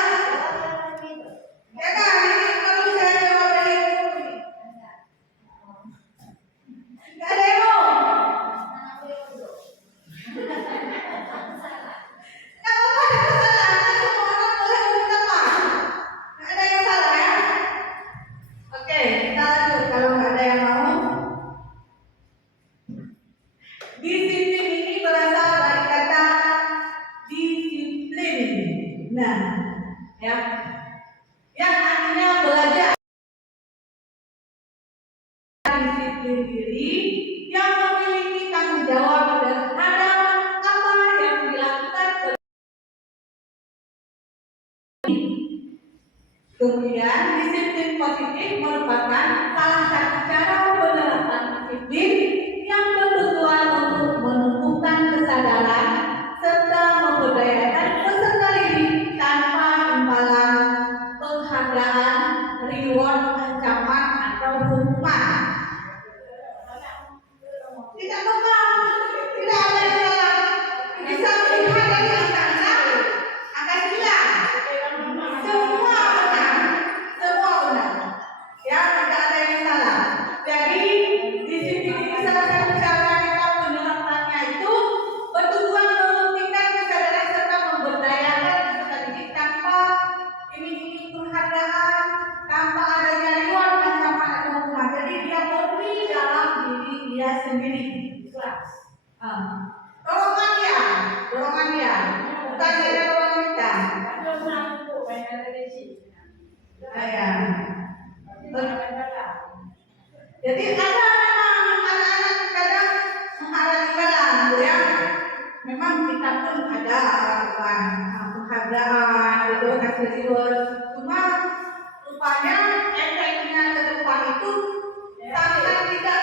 Nah, ya, yang artinya belajar disiplin diri, yang memiliki tanggung jawab terhadap apa yang dilakukan. Kemudian disiplin positif merupakan salah satu cara penerapan disiplin yang bertujuan untuk menumbuhkan kesadaran serta memberdayakan peserta didik tanpa imbalan penghargaan, reward, ancaman atau hukuman. Tidak benar, tidak ada yang salah. Bisa melihat dari angkanya, angka 9. Semua benar, semua benar. Ya, tidak ada yang salah. Jadi disiplin ini salah satu cara kita menerapkannya itu bertujuan membuktikan kesadaran serta memberdayakan peserta didik tanpa iming-iming penghargaan, tanpa adanya reward, ancaman atau hukuman. Jadi dia murni dalam diri dia sendiri. Dorongan dia, bukan dari orang kita. Ya. Jadi ada memang anak-anak kadang menghargai jalan, ya. Memang kita pun ada lakukan penghargaan, itu kasih reward. Cuma rupanya efeknya ke depan itu sangat tidak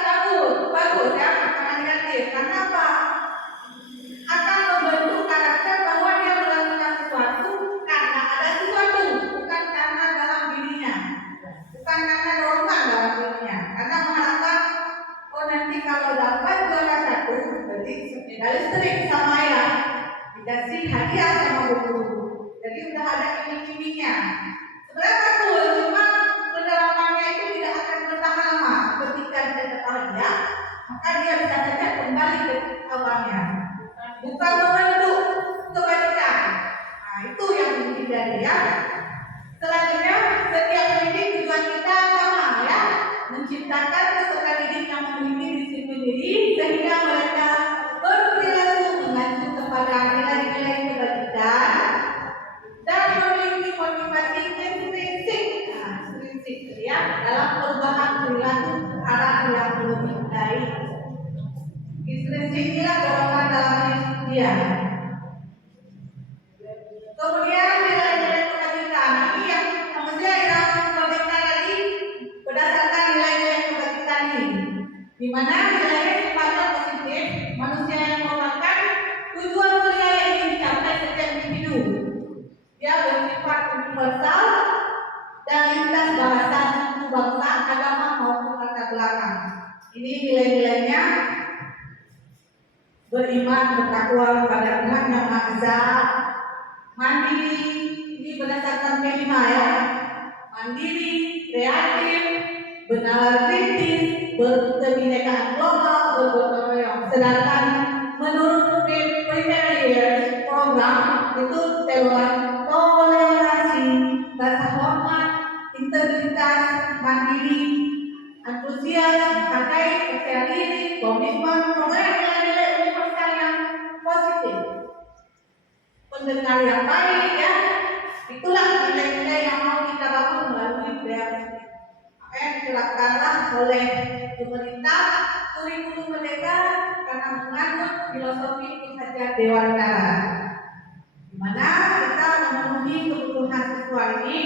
bagus ya, sangat negatif. Karena apa? Akan membentuk karakter bahwa dia melakukan sesuatu karena ada sesuatu, bukan karena dalam dirinya, bukan karena dorongan dalam dirinya. Karena mengharapkan oh nanti kalau dapat juara 1 berarti sepeda listrik sama ayah, dikasih hadiah sama guru. Jadi udah ada iming-imingnya. Sebenarnya bagus, cuma penerapannya itu tidak akan bertahan lama. Ketika dia tertarik, maka dia bisa saja kembali ke awalnya. Bukan membentuk kebajikan. Nah, itu yang dihindari ya. Selanjutnya, setiap pendidik tujuan kita sama ya, menciptakan peserta didik yang memiliki disiplin diri sehingga mereka berperilaku mengacu kepada nilai-nilai kebajikan dan memiliki motivasi intrinsik ya dalam perubahan perilaku ke arah yang lebih baik. Intrinsik inilah dorongan dalam diri dia. Kemudian nilai-nilai kebajikan ini yang maksudnya yang merdeka tadi berdasarkan nilai-nilai kebajikan ini, di mana nilainya sifatnya positif, manusia yang merupakan tujuan mulia yang ingin dicapai setiap individu. Dia bersifat universal dan lintas bahasa, suku, bangsa, agama maupun latar belakang. Ini nilai-nilainya beriman, bertakwa kepada Tuhan Yang Maha Esa, mandiri, ini berdasarkan P5 ya, mandiri, kreatif, bernalar kritis, berkebinekaan global, bergotong royong. Sedangkan menurut Preparedness Program itu toleransi, rasa hormat, integritas, mandiri, antusias, menghargai, percaya diri, komitmen, pokoknya nilai-nilai universal yang positif. Pendengar yang baik ya, itulah nilai-nilai yang mau kita bangun melalui budaya positif. Apa yang diterapkanlah oleh pemerintah kurikulum merdeka karena menganut filosofi Ki Dewantara, di mana kita memenuhi kebutuhan siswa ini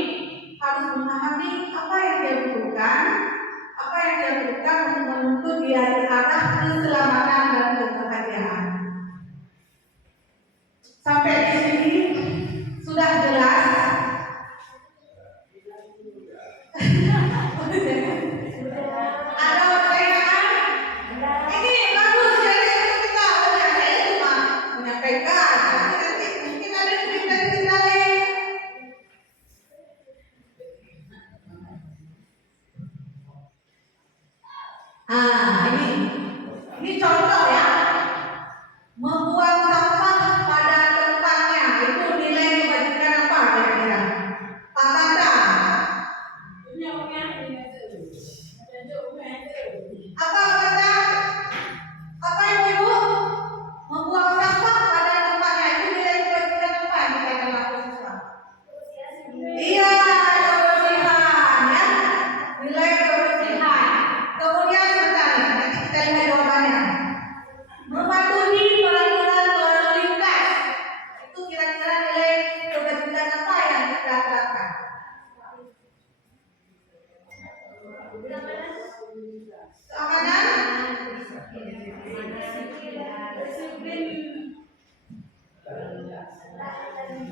harus memahami apa yang dia butuhkan, untuk menuntut dia ke arah keselamatan dan kebahagiaan. Sampai di sini sudah jelas. Ada pertanyaan? Ini bagus jadi kita saya cuma menyampaikan. Nanti mungkin ada cerita-cerita lain. Ini contoh ya, membuang sampah pada tempat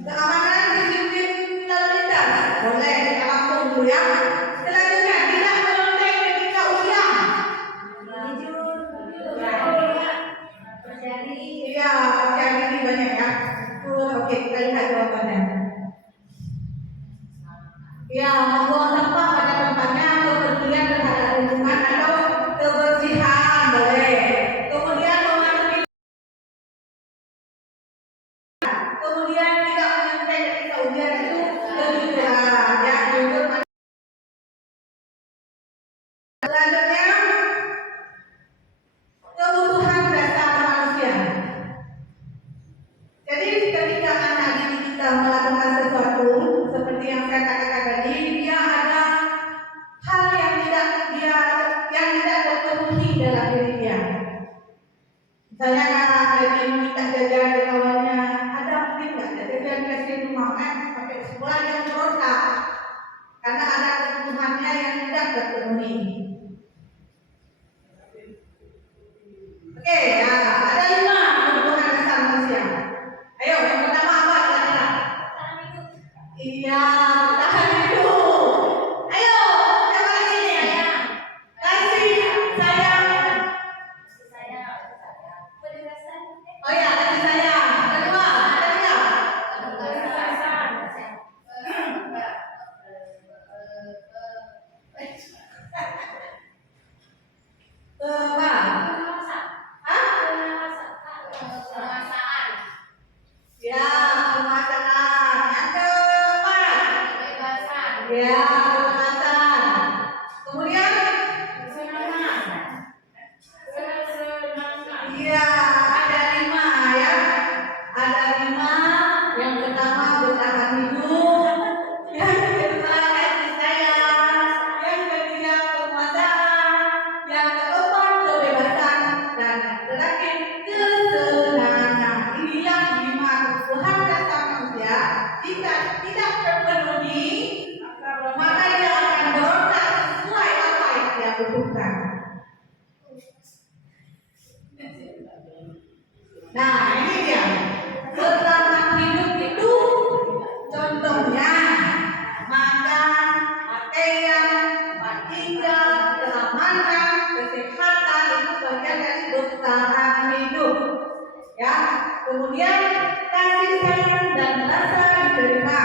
Keamanan disiplin lalu lintas. Boleh kita langsung dulu ya. Selanjutnya tidak melontek ketika ujian. Iya, terjadi banyak ya. Oke, kita lihat jawabannya. Ya, membuang sampah pada tempatnya, kepedulian terhadap lingkungan atau kebersihan boleh. Kemudian mematuhi, kemudian tidak menyantai ketika ujian itu kejujuran, ya jujur. Selanjutnya kebutuhan dasar manusia. Jadi ketika anak didik kita melakukan sesuatu seperti yang saya katakan tadi, dia ada hal yang tidak terpenuhi dalam diri dia. Misalnya ada yang minta jajan dari kawannya, ada mungkin nggak ada jajan kasih rumah sampai sekolah dia berontak karena ada kebutuhannya yang tidak terpenuhi. Oke, ya, ada 5 kebutuhan dasar manusia. Ayo, yang pertama apa kira-kira? Iya, tahan hidup. Ayo, siapa lagi nih? Kasih sayang. Oh ya, kasih sayang. Kedua, ada ya, penguasaan. Yang keempat, ya, kebebasan. Kemudian, iya, ada 5 ya. Ada 5. Yang pertama bertahan hidup. Yang kedua kasih sayang. Yang ketiga penguasaan. Yang keempat kebebasan. Dan yang terakhir kesenangan. Inilah 5 kebutuhan dasar manusia. Jika tidak terpenuhi, maka dia akan berontak sesuai apa yang dia butuhkan. Nah, ini dia. Bertahan hidup itu contohnya makan, pakaian, tempat tinggal, keamanan, kesehatan itu bagian dari bertahan hidup. Ya, kemudian kasih sayang dan rasa diterima.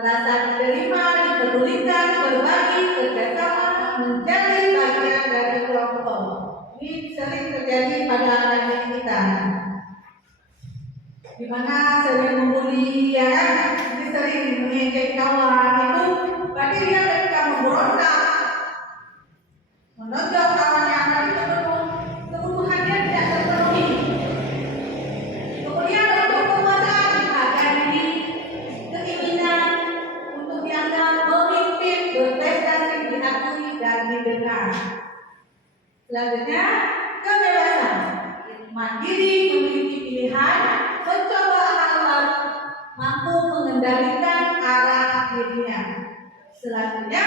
Rasa diterima, dipedulikan, berbagi, kerjasama menjadi bagian dari kelompok. Ini sering terjadi pada anak-anak kita, di mana sering membuli, ya kan? Jadi sering mengejek kawan itu, berarti dia ketika memberontak, menonjol kawannya, tapi kebutuhannya tidak terpenuhi. Kemudian untuk penguasaan, harga diri, keinginan untuk dianggap memimpin, berprestasi, diakui dan didengar. Selanjutnya, kebebasan, mandiri, memiliki pilihan, mencoba hal baru, mampu mengendalikan arah dirinya. Selanjutnya,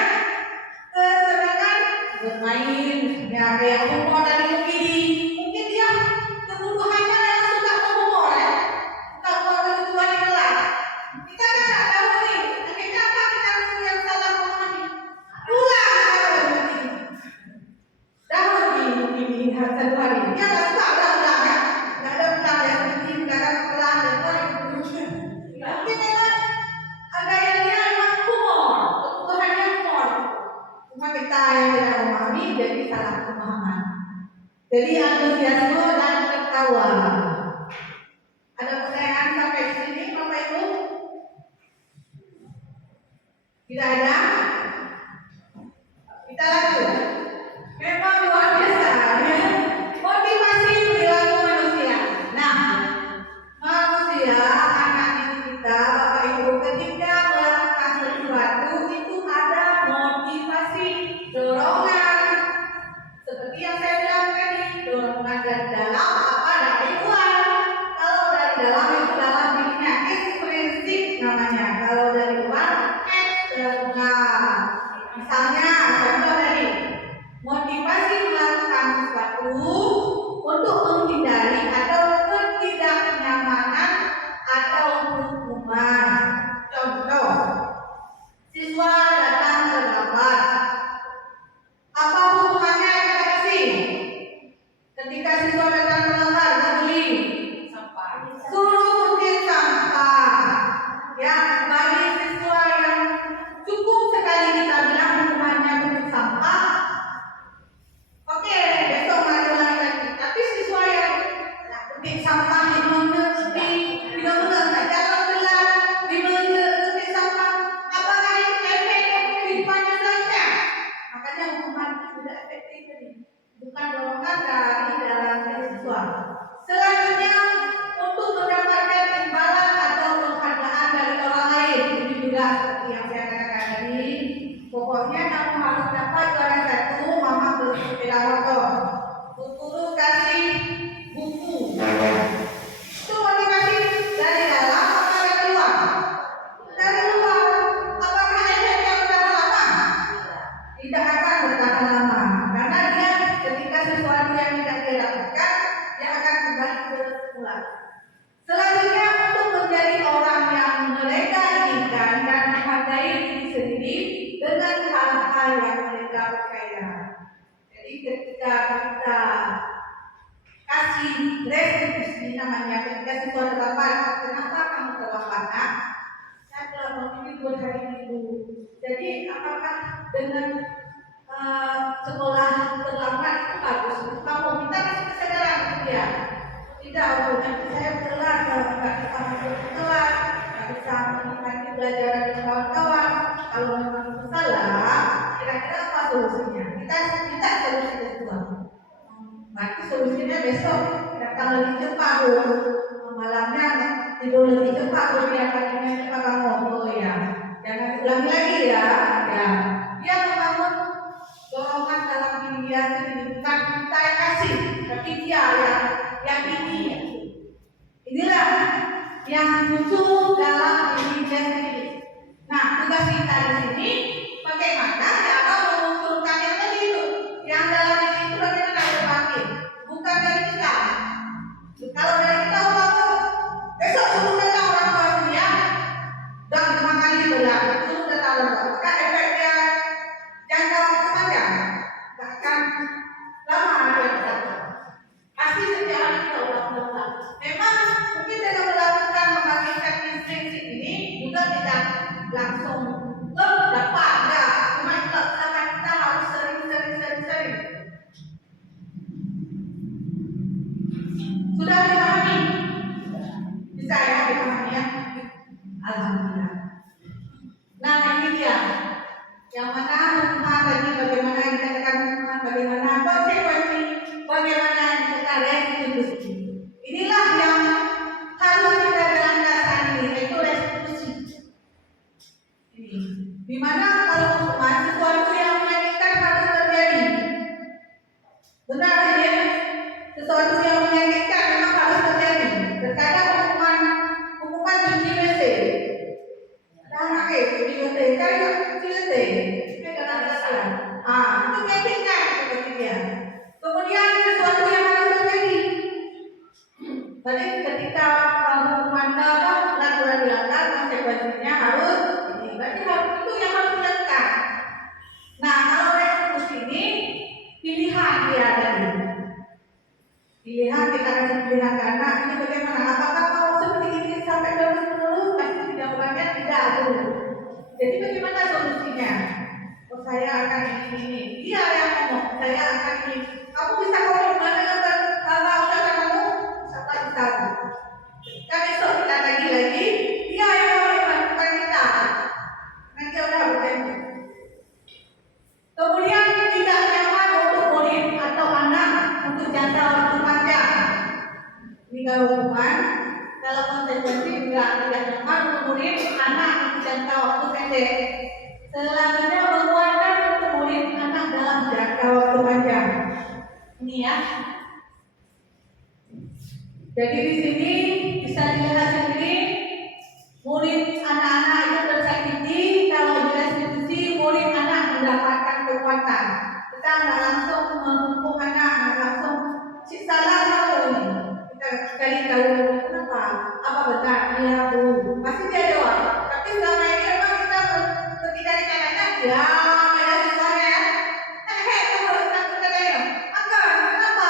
kesenangan, bermain, ya kayak humor dari Mukidi. Mungkin dia kebutuhannya adalah suka humor, ya, suka buat kelucuan di kelas. Kita kan nggak tahu nih, akhirnya apa kita yang salah memahami. Pulang kalau Mukidi. Dahulu di satu hari dia nggak suka ada ulang ya, nggak ada ulang ya, seperti sekarang sekolah dan mungkin memang gaya dia memang humor, kebutuhannya humor. Cuma kita yang tidak memahami jadi salah pemahaman. Jadi antusiasme dan tertawa. Ada pertanyaan sampai di sini, Bapak Ibu? Tidak ada? Kita lanjut. Memang luar biasa ya. Motivasi perilaku manusia. Nah, manusia, anak didik kita, Bapak Ibu, ketika melakukan sesuatu itu ada motivasi, dorongan. Seperti yang saya bilang tadi, dorongan dari dalam apa dari luar. Kalau dari dalam itu dalam dirinya intrinsik namanya. Kalau dari luar eksternal. seperti yang saya katakan tadi, pokoknya kamu harus dapat juara 1, mama beli sepeda motor. Bu Guru kasih buku. Itu motivasi dari dalam atau dari luar? Dari luar. Apakah efeknya bertahan lama? Tidak akan bertahan lama, karena dia ketika sesuatu yang tidak dia dapatkan, dia akan kembali ke semula. Selanjutnya, untuk menjadi orang yang mereka inginkan dan menghargai diri sendiri dengan hal-hal yang mereka percaya. Jadi ketika kita kasih restitusi, namanya ketika siswa terlambat, kenapa kamu terlambat? Nah, saya telah memilih 2 hari minggu. Jadi apakah dengan sekolah terlambat itu bagus? Kamu kita kasih kesadaran ke dia. Tidak, nanti saya telat, kalau nggak bisa masuk kelas, nggak bisa menikmati pelajaran dengan kawan-kawan. Kalau memang itu salah, kira-kira apa solusinya? Kita minta solusi kedua. Berarti solusinya besok datang lebih cepat, malamnya tidur lebih cepat, biar paginya cepat bangun. Ya, jangan ulangi lagi ya. Dia membangun dorongan dalam diri dia sendiri, bukan kita yang kasih, tapi dia yang ini. Inilah yang muncul dalam diri dia sendiri. Nah, tugas kita di sini bagaimana cara memunculkan yang tadi itu, yang dalam diri itu bagaimana berbangkit, bukan dari kita. Kalau dari kita orang besok suruh datang orang tua dia dan 5 kali berat, suruh datang orang tua, maka efeknya jangka waktu panjang, bahkan lama dia datang. Pasti setiap hari kita ulang-ulang. Memang mungkin dengan melakukan membangkitkan insting ini juga tidak langsung dapat ya, cuma kita harus sering. Sudah dipahami? Bisa ya dipahami ya? Alhamdulillah. Nah ini dia, yang mana hukuman tadi, bagaimana yang dikatakan hukuman, bagaimana konsekuensi, bagaimana yang dikatakan restitusi. Inilah yang harus kita landaskan, yaitu restitusi. Ini, dimana kalau hukuman sesuatu yang menyakitkan harus terjadi. Benar ya? Sesuatu yang menyakitkan memang harus terjadi. Terkadang hukuman cuci WC. Cuci WC, cuci WC. Itu menyakitkan seperti dia. Kemudian sesuatu yang harus terjadi. Berarti ketika hukuman peraturan dilanggar, konsekuensinya harus ini. Berarti itu yang harus dilakukan. Nah, kalau restitusi ini pilihan dia tadi. Pilihan, kita kasih pilihan ke anak ini bagaimana? Apakah mau seperti ini sampai terus? Pasti jawabannya tidak dulu. Jadi bagaimana solusinya? Oh, saya akan ini. Dia yang ngomong, saya akan ini. Kamu bisa ngomong mana dengan usaha kamu? Bisa. Kan besok kita lagi. Dia yang ngomong, bukan kita. Nanti udah berjanji. Kemudian tidak nyaman untuk murid atau anak untuk jangka waktu panjang. Ini kalau hukuman, kalau konsekuensi juga tidak nyaman untuk murid anak untuk jangka waktu pendek. Selanjutnya menguatkan untuk murid anak dalam jangka waktu panjang. Ini ya. Jadi di sini bisa dilihat sendiri, murid anak-anak itu tersakiti kalau direstitusi, murid anak mendapatkan kekuatan. Kita nggak langsung menghukum anak, nggak langsung salah tahu ini. Kita cari tahu kenapa, apa benar dia Bu. Pasti dia jawab. Tapi selama ini memang kita ketika ditanya ya ada siswanya ya. Kamu takut katanya. Kenapa?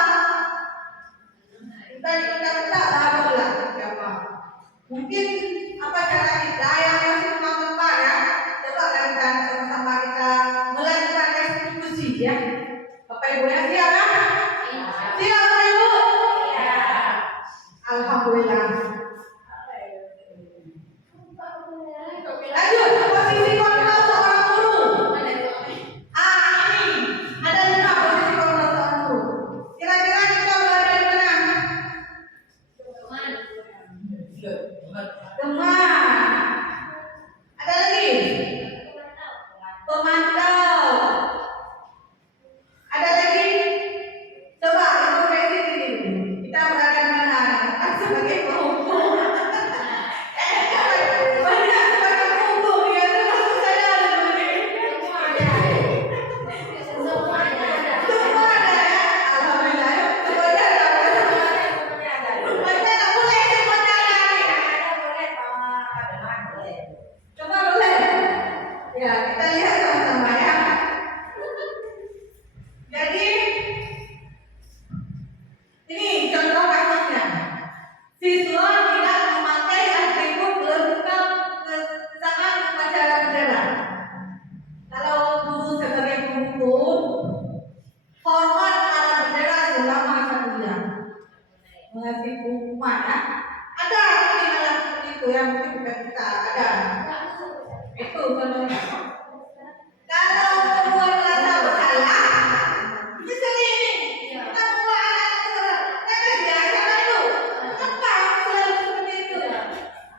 Kita diundang-undang barulah jawab. Mungkin apa cara kita yang masih memang ya? Coba lakukan sama-sama kita melakukan restitusi ya. Bapak Ibu ya siap kan? Siap Bapak Ibu? Ya. Alhamdulillah. Lanjut posisi kontrol seorang guru. Ini ada 5 posisi kontrol seorang guru. Kira-kira kita belajar di mana? Teman. Ada lagi? Ya, kita lihat sama-sama ya. Jadi ini contoh kasusnya. Siswa tidak memakai atribut lengkap saat upacara bendera. Kalau guru sebagai penghukum, hormat pada bendera selama 1 jam. Mengasih hukuman ya. Ada kriminal seperti itu yang mungkin bukan kita ada. Itu contohnya. Kalau membuat rasa bersalah, itu sendiri. Kita membuat anak kita biasa itu. Kenapa selalu seperti itu?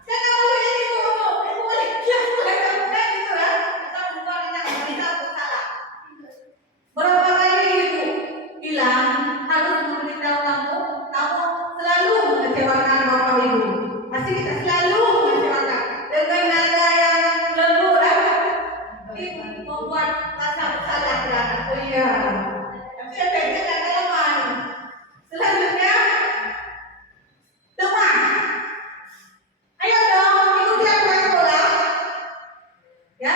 Jangan boleh jadi bodoh. Boleh kias boleh kamu gitu lah. Kita membuat anak kita bersalah. Berapa kali ibu bilang harus memberitahu kamu selalu mengecewakan bapak ibu. Pasti kita selalu mengecewakan dengan nada yang lembut membuat rasa bersalah pada anak. Oh iya. Tapi efeknya tak lemah. Selanjutnya demam. Ayo dong, ibu dia ke sekolah. Ya,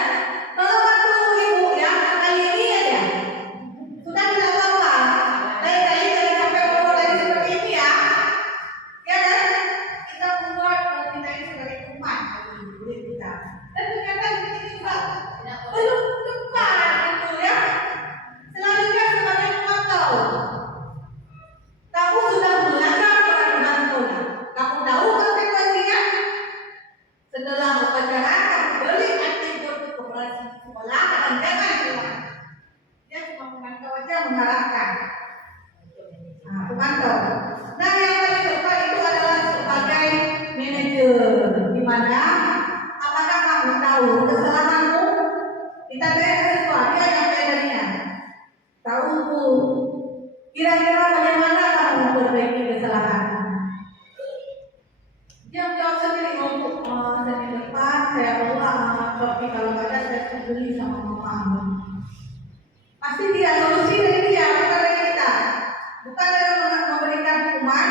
tolong bantu ibu ya. Kali ini aja. Sudah tidak apa-apa. Lain kali jangan sampai bodoh lagi seperti ini ya. Ya kan? Kita membuat kita ini sebagai umat bagi murid kita. Dan ternyata ini juga belum tepat itu ya. Selanjutnya sebagai pemantau. Kamu sudah melanggar peraturan sekolah. Kamu tahu konsekuensinya? Setelah upacara kamu beli atribut koperasi sekolah dan jangan keluar. Dia cuma memantau aja mengarahkan. Nah, pemantau. Nah, yang paling tepat itu adalah sebagai manajer, di mana apakah kamu tahu kesalahanmu? Kita lihat siswa, dia yang bedanya. Tahu bu, kira-kira bagaimana kamu memperbaiki kesalahan? Dia jawab sendiri, Senin depan saya bawa kopi, kalau ada saya beli sama mama. Pasti dia solusi dari dia, bukan dari kita. Bukan dari memberikan hukuman,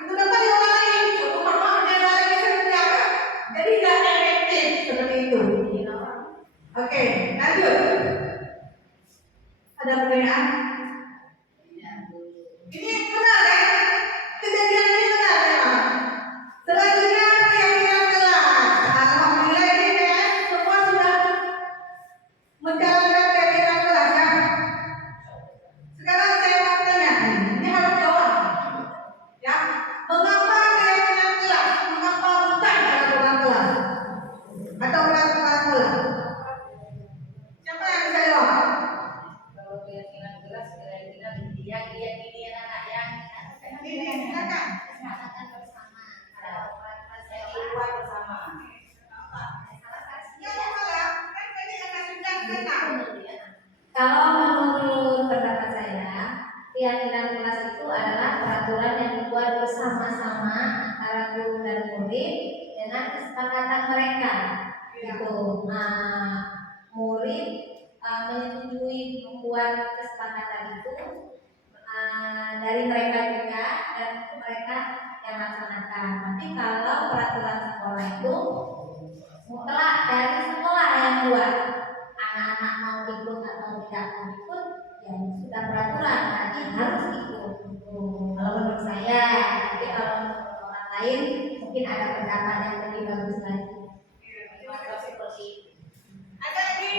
itu dapat yang lain. Hukuman yang lain bisa dijaga. Jadi tidak efektif seperti itu. Oke, lanjut. Ada pertanyaan? Ini benar ya? Kejadian ini benar ya? Selanjutnya keyakinan kelas. Alhamdulillah ini ya, semua sudah menjalankan keyakinan kelas ya. Sekarang saya mau tanya, ini harus jawab. Ya, mengapa keyakinan kelas? Mengapa bukan peraturan kelas? Atau peraturan sekolah? Siapa yang bisa jawab? Kalau keyakinan kelas, keyakinan dia anak yang Ini silakan. kesepakatan bersama. Kalau saya Buat bersama. Yang salah, kan tadi anak sudah kenal. Kalau menurut pendapat saya, keyakinan kelas itu adalah peraturan yang dibuat bersama-sama antara guru dan murid dengan kesepakatan mereka. Gitu. Nah, murid menyetujui membuat kesepakatan itu dari mereka juga dan mereka yang laksanakan. Tapi kalau peraturan sekolah itu mutlak dari sekolah yang buat. Anak-anak mau ikut atau tidak mau ikut, ya sudah peraturan, nanti harus ikut. Kalau menurut saya, tapi kalau menurut orang lain mungkin ada pendapat yang lebih bagus lagi. Seperti Ada lagi?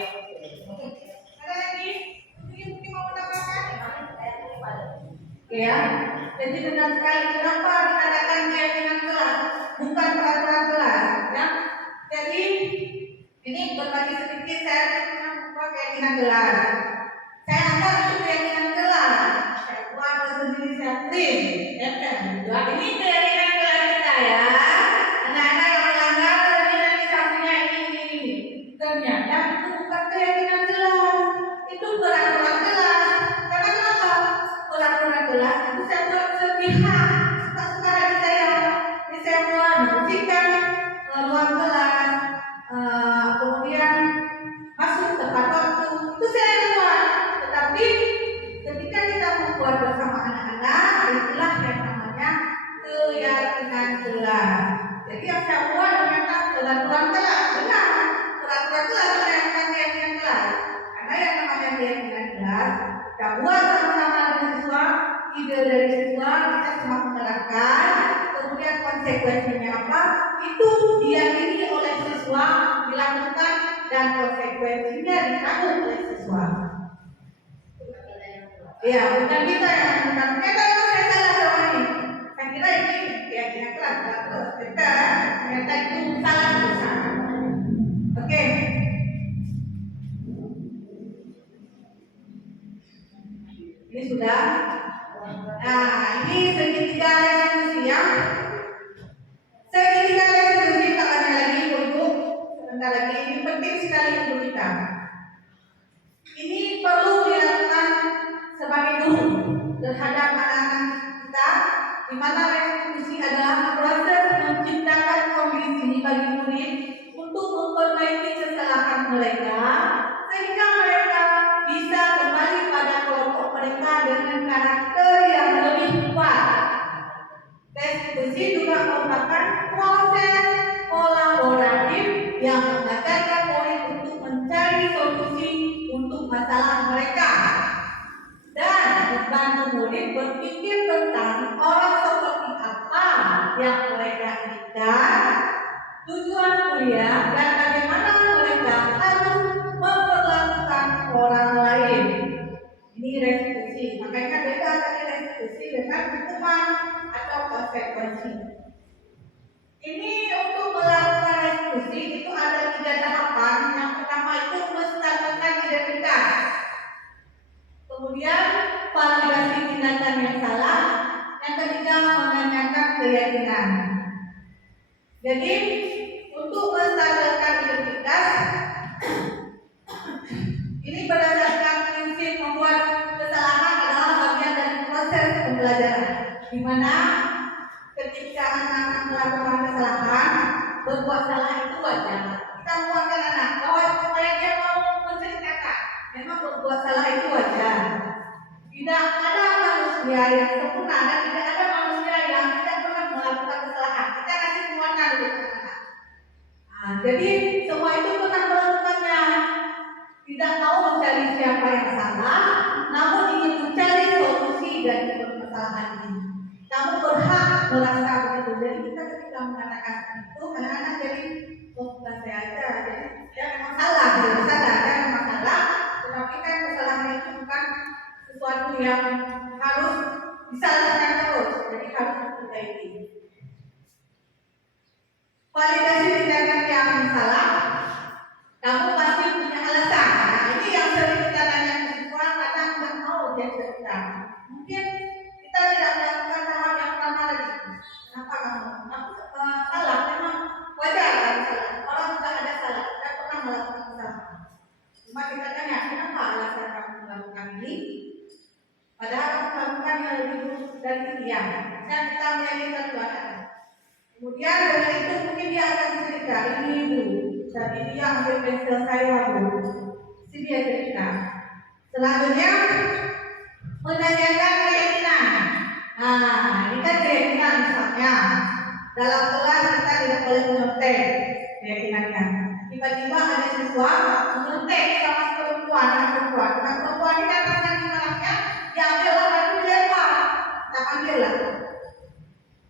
Ada lagi? Mungkin mau menambahkan? Ya, jadi benar sekali. Kenapa dikatakan keyakinan kelas, bukan peraturan kelas? Ya, jadi ini berbagi sedikit saya membuat keyakinan kelas. Saya anggap itu keyakinan kelas. Saya buat sendiri, saya print. Ini keyakinan kelas kita ya. Anak-anak yang melanggar kriminalisasinya ini. Ternyata itu bukan keyakinan kelas. Itu peraturan kelas. Karena kenapa? Peraturan kelas itu saya buat sepihak. Suka-suka hati saya. Ini saya buat bersihkan ruang kelas. Kemudian masuk tepat waktu, itu saya buat. Tetapi ketika kita membuat bersama anak-anak, itulah yang namanya keyakinan kelas. Jadi yang saya buat ternyata peraturan kelas, benar. Peraturan kelas saya konsekuensinya apa, itu diyakini oleh siswa, dilakukan, dan konsekuensinya ditanggung oleh siswa. Ya, bukan kita yang menentukan. Kalau saya salah selama ini, saya kira ini keyakinan kelas, ternyata itu salah besar. Oke. Ini sudah. Nah, ini segitiga restitusi ya. Segitiga restitusi tak ada lagi untuk sebentar lagi. Ini penting sekali untuk kita. Ini perlu dilakukan sebagai guru terhadap anak-anak kita, di mana restitusi adalah proses menciptakan kondisi bagi murid untuk memperbaiki kesalahan mereka, sehingga mereka bisa kembali pada kelompok mereka dengan karakter yang lebih kuat. Restitusi juga merupakan proses kolaboratif yang mengajarkan murid untuk mencari solusi untuk masalah mereka dan membantu murid berpikir tentang orang seperti apa yang mereka inginkan, tujuan kuliah, dan bagaimana mereka harus memperlakukan orang lain. Ini restitusi. Makanya beda tadi restitusi dengan hukuman atau konsekuensi. Ini untuk melakukan restitusi itu ada 3 tahapan. Yang pertama itu menstatuskan identitas. Kemudian validasi tindakan yang salah. Yang ketiga menanyakan keyakinan. Jadi untuk menstatuskan identitas ini berdasarkan prinsip membuat kesalahan adalah bagian dari proses pembelajaran, di mana ketika anak-anak melakukan kesalahan, berbuat salah itu wajar. Kita menguatkan anak bahwa supaya dia mau menceritakan, memang berbuat salah itu wajar. Tidak ada manusia yang sempurna dan tidak ada manusia yang tidak pernah melakukan kesalahan. Kita kasih penguatan untuk anak-anak. Jadi semua itu pernah melakukannya. Tidak mau mencari siapa yang salah, namun ingin mencari solusi dari permasalahan ini. Kamu berhak merasa begitu. Jadi kita ketika mengatakan itu, anak-anak jadi bukan saya aja. Jadi dia memang salah, dia sadar dia memang salah. Tetapi kan kesalahan itu bukan sesuatu yang harus disalahkan terus. Jadi harus diperbaiki. Validasi tindakan yang salah. Kamu pasti punya alasan. Nah, ini yang sering kita tanya ke siswa, kadang nggak mau dia cerita. Mungkin kita tidak melakukan tahap yang pertama tadi. Kenapa kamu? Aku salah, memang wajar kan salah. Orang juga ada salah, kita pernah melakukan kesalahan. Cuma kita tanya, kenapa alasan kamu melakukan ini? Padahal kamu melakukan yang lebih buruk dari ini ya. Dan kita menjadi tertuakan. Kemudian dari itu mungkin dia akan cerita, ini ibu. Jadi dia ambil pensel saya bu, si dia cerita. Selanjutnya menanyakan keyakinan. Nah, ini kan keyakinan misalnya dalam kelas kita tidak boleh menyontek keyakinannya. Tiba-tiba ada siswa menyontek sama perempuan. Nah, perempuan ini kan rasanya gimana? Dia ambil orang itu dilempar, tak ambil lah.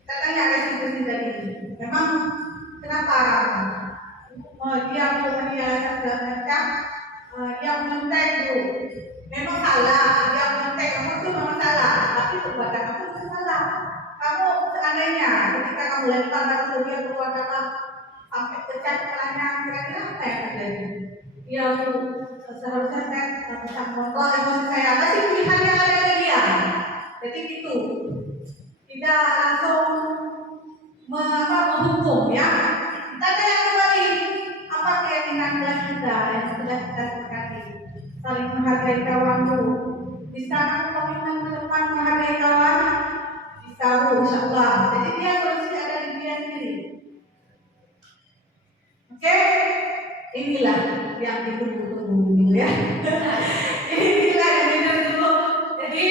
Kita tanya restitusi tadi. Memang kenapa? Dia menjelaskan segala macam, dia menyontek itu memang salah, dia menyontek kamu itu memang salah, tapi perbuatan kamu itu salah. Kamu seandainya ketika kamu lempar batu dia keluar darah sampai pecah kepalanya, kira-kira apa yang terjadi? Dia seharusnya saya bisa mengontrol emosi saya, tapi pilihan yang ada di dia. Jadi gitu, tidak langsung menghukum ya. Kita tanya kembali. Apa keyakinan kelas kita yang sudah kita sepakati? Saling menghargai kawan dulu. Bisa komitmen ke depan menghargai kawan? Bisa bu, insya Allah. Jadi dia solusi ada di dia sendiri. Oke? Inilah yang ditunggu-tunggu gitu ya. Inilah yang ditunggu. Jadi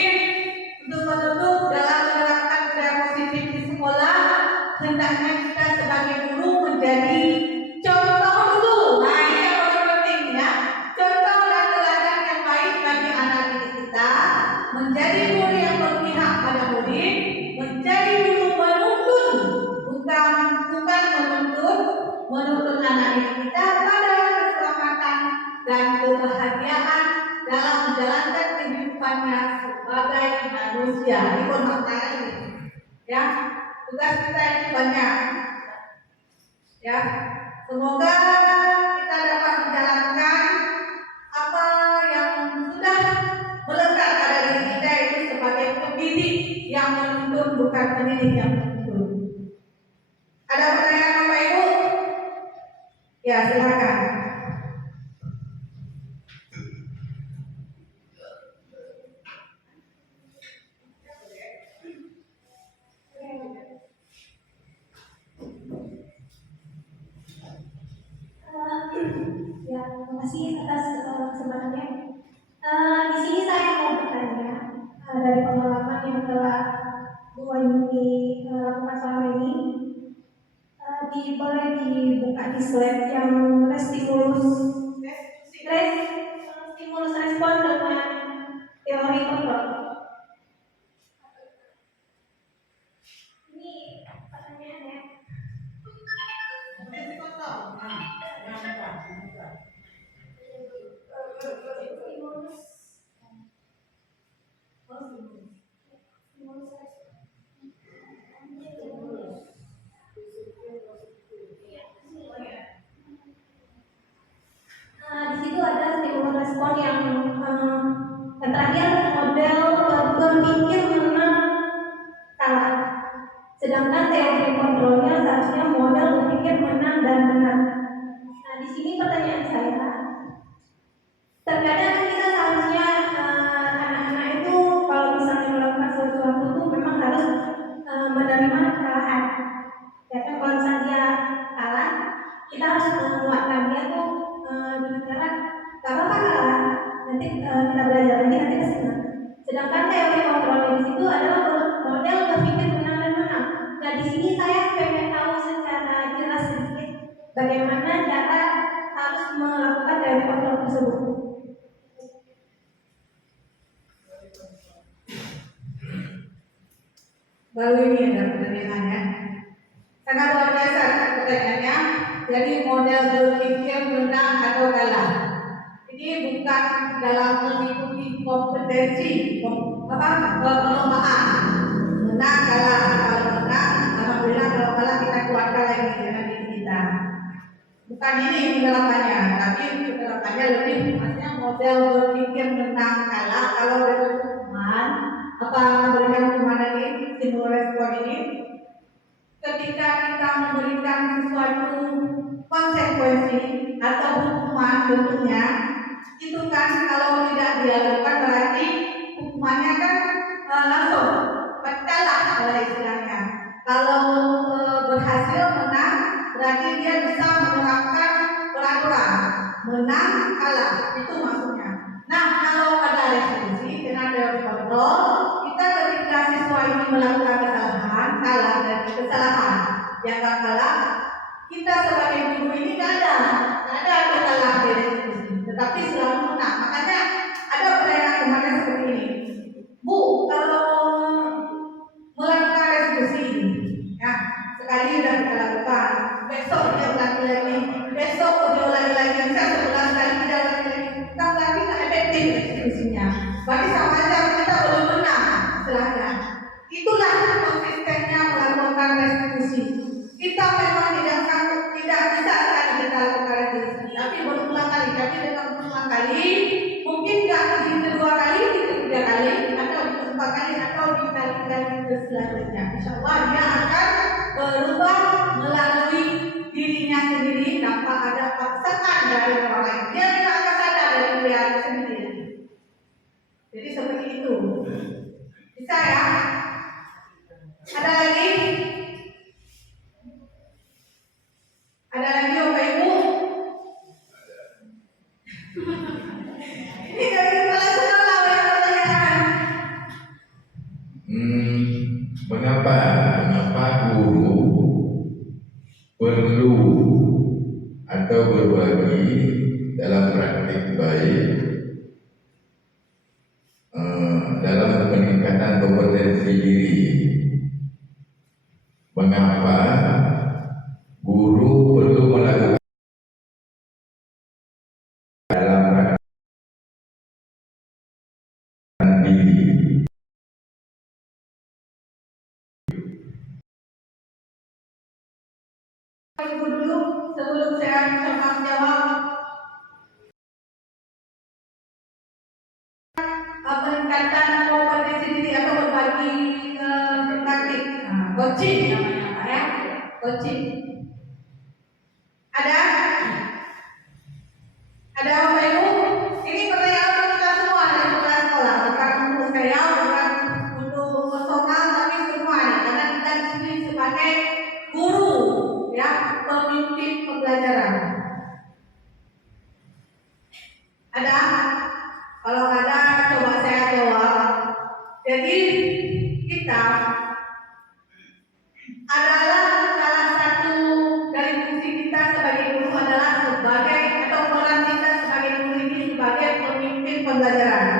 untuk menutup dalam menerapkan budaya positif di sekolah, hendaknya kita sebagai guru menjadi contoh. Menjadi guru yang berpihak pada murid, menjadi guru penuntun, bukan menuntun anak didik kita pada keselamatan dan kebahagiaan dalam menjalankan kehidupannya sebagai manusia. Ini pun maknanya ini. Ya, tugas kita ini banyak. Ya, semoga kita dapat menjalankan apa yang sudah melekat pada diri kita itu sebagai pendidik yang menuntun, bukan pendidik yang menuntun. Ada pertanyaan Bapak Ibu? Ya, silakan. Ya, terima kasih atas kesempatannya. Di sini saya mau bertanya dari pengalaman yang telah Bu Wayuni lakukan selama ini, boleh dibuka di slide yang stimulus respon dengan teori kontrol. Ini pertanyaannya. Di situ ada stimulus respon yang terakhir model berpikir menang kalah. Sedangkan teori kontrolnya seharusnya model berpikir menang dan menang. Nah, di sini pertanyaan saya, terkadang kita seharusnya anak-anak itu kalau misalnya melakukan sesuatu itu memang harus menerima kekalahan. Ya kan, kalau misalnya dia kalah, kita harus menguatkan dia tuh dengan cara gak apa-apa kalah, nanti kita belajar lagi nanti kesini. Sedangkan teori kontrolnya di situ adalah model berpikir menang dan menang. Nah, di sini saya pengen tahu secara jelas sedikit bagaimana cara harus melakukan teori kontrol tersebut. Baru ini ada pertanyaannya. Sangat luar biasa pertanyaannya. Jadi model berpikir menang atau kalah. Ini bukan dalam mengikuti kompetensi perlombaan. Menang kalah, kalau menang alhamdulillah, kalau kalah kita kuatkan lagi dengan diri kita. Bukan ini penerapannya, tapi penerapannya lebih maksudnya model berpikir menang kalah. Kalau ada hukuman, apa memberikan hukuman lagi stimulus respon ini, ketika kita memberikan sesuatu konsekuensi atau hukuman bentuknya, itu kan kalau tidak dilakukan berarti hukumannya kan langsung pecahlah pada istilahnya. Kalau berhasil menang berarti dia bisa menerapkan peraturan menang kalah, itu maksudnya. Nah, kalau pada restitusi dengan teori kontrol, kita ketika siswa ini melakukan kesalahan, kalah dari kesalahan yang gak kalah, kita sebagai guru ini gak ada kalah di restitusi, tetapi selalu menang. Makanya ada pertanyaan kemarin seperti ini, Bu, kalau melakukan restitusi ya sekali sudah kita lakukan, besok dia ulangi lagi, besok dia ulangi lagi, bisa 11 kali tidak ulangi lagi, kita berarti tak efektif restitusinya. Berarti sama aja kita belum menang istilahnya. Itulah konsistennya melakukan restitusi. Kita memang tidak bisa sekali kita lakukan restitusi, tapi berulang kali. Tapi dengan berulang kali, mungkin nggak di kedua kali, di ketiga kali, atau di keempat kali, atau di kali-kali selanjutnya. Insya Allah dia akan berubah melalui dirinya sendiri tanpa ada paksaan dari orang lain. Dia tidak akan sadar dari dia sendiri. Jadi seperti itu. Bisa ya? Ada lagi? Ada lagi Bapak Ibu? Ini dari kepala sekolah yang pertanyaan. Mengapa guru perlu atau berbagi dalam praktik baik dalam peningkatan kompetensi diri? Mengapa guru perlu melakukan Ibu dulu sebelum saya coba menjawab peningkatan kompetensi diri atau berbagi praktik. Coaching namanya Pak ya, coaching. Ada Bapak Ibu? Ini pertanyaan untuk kita semua dari kepala sekolah, bukan untuk saya, bukan untuk personal, tapi semua nih, karena kita di sini sebagai guru, ya, pemimpin pembelajaran. Ada? Kalau ada, coba saya jawab. Jadi kita adalah salah satu dari fungsi kita sebagai guru adalah sebagai atau peran kita sebagai guru ini sebagai pemimpin pembelajaran.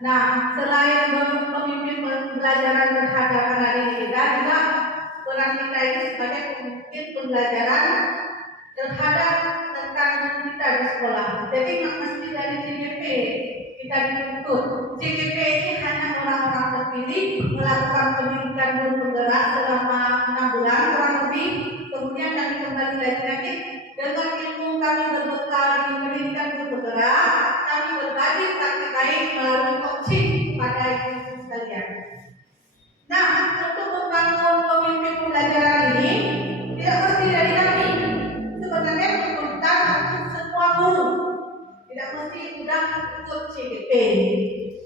Nah, selain pemimpin pembelajaran terhadap anak didik kita, juga peran kita ini sebagai pemimpin pembelajaran terhadap rekan kita di sekolah. Jadi nggak mesti dari CGP kita dituntut. CGP ini hanya orang-orang terpilih melakukan pendidikan guru penggerak selama 6 bulan kurang lebih. Kemudian kami kembali lagi dengan ilmu kami berbekal di pendidikan guru penggerak, kami berbagi praktik baik melalui coaching kepada ibu sekalian. Nah, untuk membangun pemimpin pembelajaran ini tidak mesti dari kami. Sebenarnya tuntutan untuk semua guru. Tidak mesti sudah ikut CGP.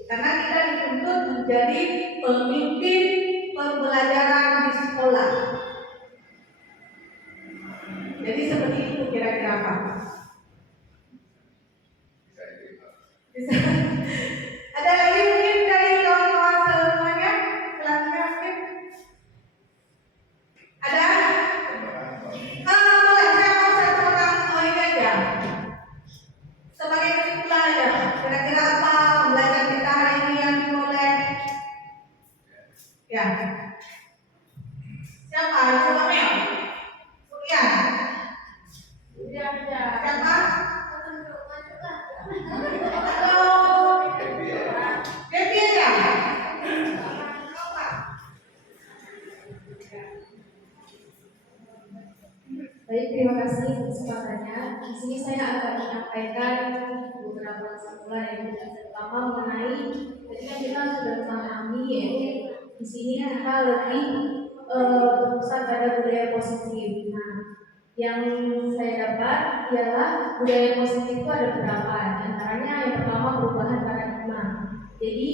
Karena kita dituntut menjadi pemimpin pembelajaran di sekolah. Jadi seperti itu kira-kira Pak. Bisa. Ada lagi mungkin dari kawan-kawan semuanya? Selanjutnya mungkin ada? Boleh saya mau satu orang ini aja. Sebagai kesimpulan aja. Kira-kira apa pembelajaran kita hari ini yang dimulai? Ya. Siapa? Ibu Kamel? Surian? Siapa? Halo. Devi aja. Baik, terima kasih kesempatannya. Di sini saya akan menyampaikan beberapa kesimpulan yang pertama mengenai ketika kita sudah memahami yaitu di sini kita lebih berpusat pada budaya positif. Nah, yang saya dapat ialah budaya positif itu ada beberapa. Antaranya yang pertama perubahan paradigma. Jadi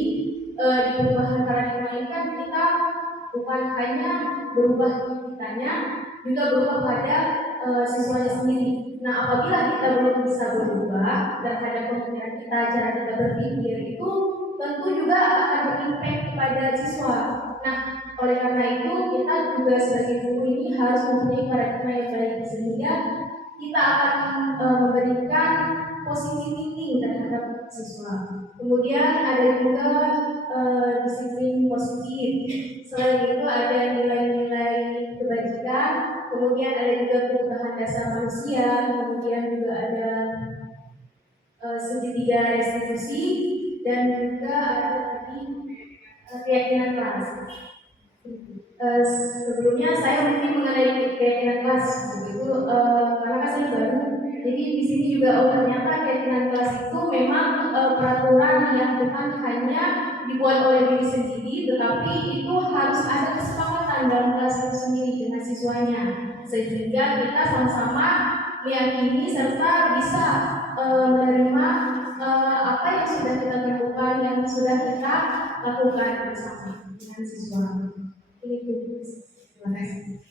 di perubahan paradigma ini kan kita bukan hanya berubah kitanya, juga berubah pada siswanya sendiri. Nah, apabila kita belum bisa berubah terhadap pemikiran kita, cara kita berpikir itu tentu juga akan berimpact kepada siswa. Nah, oleh karena itu kita juga sebagai guru ini harus mempunyai paradigma yang baik sehingga kita akan memberikan positive thinking terhadap siswa. Kemudian ada juga disiplin positif. Selain itu ada nilai-nilai kebajikan, kemudian ada juga kebutuhan dasar manusia, kemudian juga ada segitiga restitusi, dan juga ada tadi keyakinan kelas. Sebelumnya saya mungkin mengenai keyakinan kelas itu karena kan saya baru, jadi di sini juga ternyata keyakinan kelas itu memang peraturan yang bukan hanya dibuat oleh diri sendiri, tetapi itu harus ada kesepakatan dalam kelas itu sendiri dengan siswanya, sehingga kita sama-sama meyakini serta bisa menerima apa yang sudah kita lakukan, yang sudah kita lakukan bersama dengan siswa. Ini tuh, terima kasih.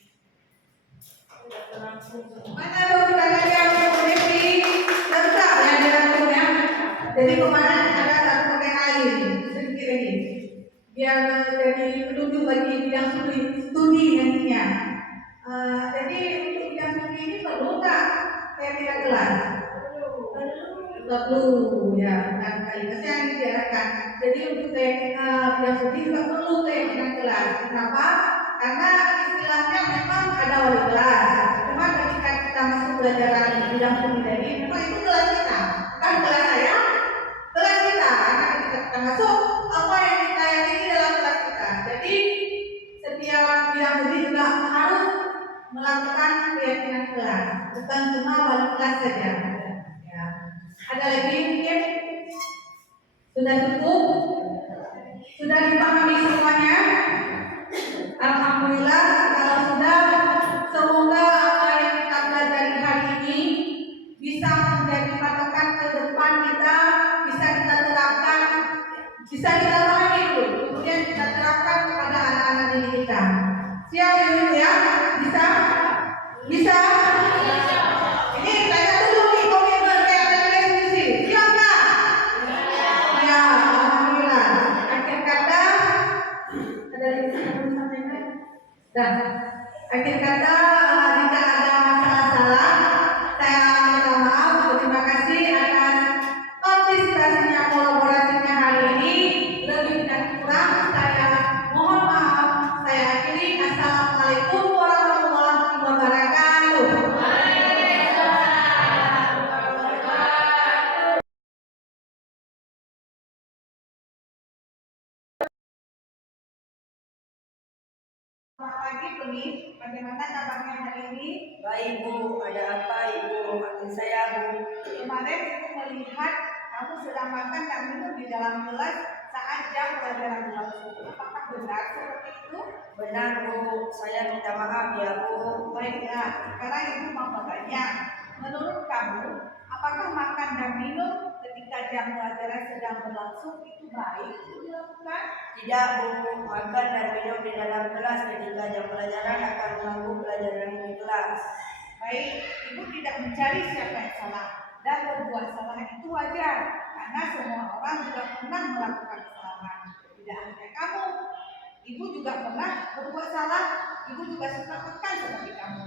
Mana dong yang Devi lengkap ya dirangkumnya. Jadi kemarin ada satu pakai air sedikit lagi, biar jadi petunjuk bagi bidang studi nantinya. Jadi untuk bidang studi ini perlu nggak kayak tidak kelas? Perlu ya, bukan kali pasti yang diarahkan. Jadi untuk bidang studi juga perlu kayak tidak kelas. Kenapa? Karena istilahnya memang ada wali kelas. Cuma ketika kita masuk pelajaran bidang studi tadi, memang itu kelas kita, kan kelas saya, kelas kita. Karena ketika kita masuk, apa yang kita yakini dalam kelas kita. Jadi setiap bidang studi juga harus melakukan keyakinan kelas. kelas saja. Ya. Ada lagi mungkin? Sudah cukup? Sudah dipahami semuanya? Alhamdulillah. Kalau sudah, semoga apa yang kita pelajari hari ini bisa menjadi patokan ke depan kita, bisa kita terapkan, bisa kita pahami dulu, kemudian kita terapkan kepada anak-anak didik kita. Siap ya? Bisa? Bisa? Ini tanya dulu nih komitmen PLN diskusi. Siap nggak? Ya, alhamdulillah. Akhir kata, ada lagi yang mau disampaikan? Dah. Akhir kata, jika ada masalah-masalah, saya minta maaf. Terima kasih atas partisipasinya, kolaborasinya hari ini. Lebih dan kurang saya mohon maaf. Saya akhiri. Assalamualaikum warahmatullahi wabarakatuh. Selamat pagi, Bumi. Bagaimana kabarnya hari ini? Baik Bu, ada apa Ibu? Makin saya Bu. Kemarin Ibu melihat kamu sedang makan dan minum di dalam kelas saat jam pelajaran berlangsung. Apakah benar seperti itu? Benar Bu, saya minta maaf ya Bu. Baiklah, sekarang Ibu mau bertanya. Menurut kamu, apakah makan dan minum ketika jam pelajaran sedang berlangsung itu baik untuk dilakukan? Tidak Bu, makan dan minum di dalam kelas ketika jam pelajaran akan mengganggu pelajaran di kelas. Baik, Ibu tidak mencari siapa yang salah dan berbuat salah itu wajar karena semua orang juga pernah melakukan kesalahan. Tidak hanya kamu, Ibu juga pernah berbuat salah. Ibu juga suka makan seperti kamu.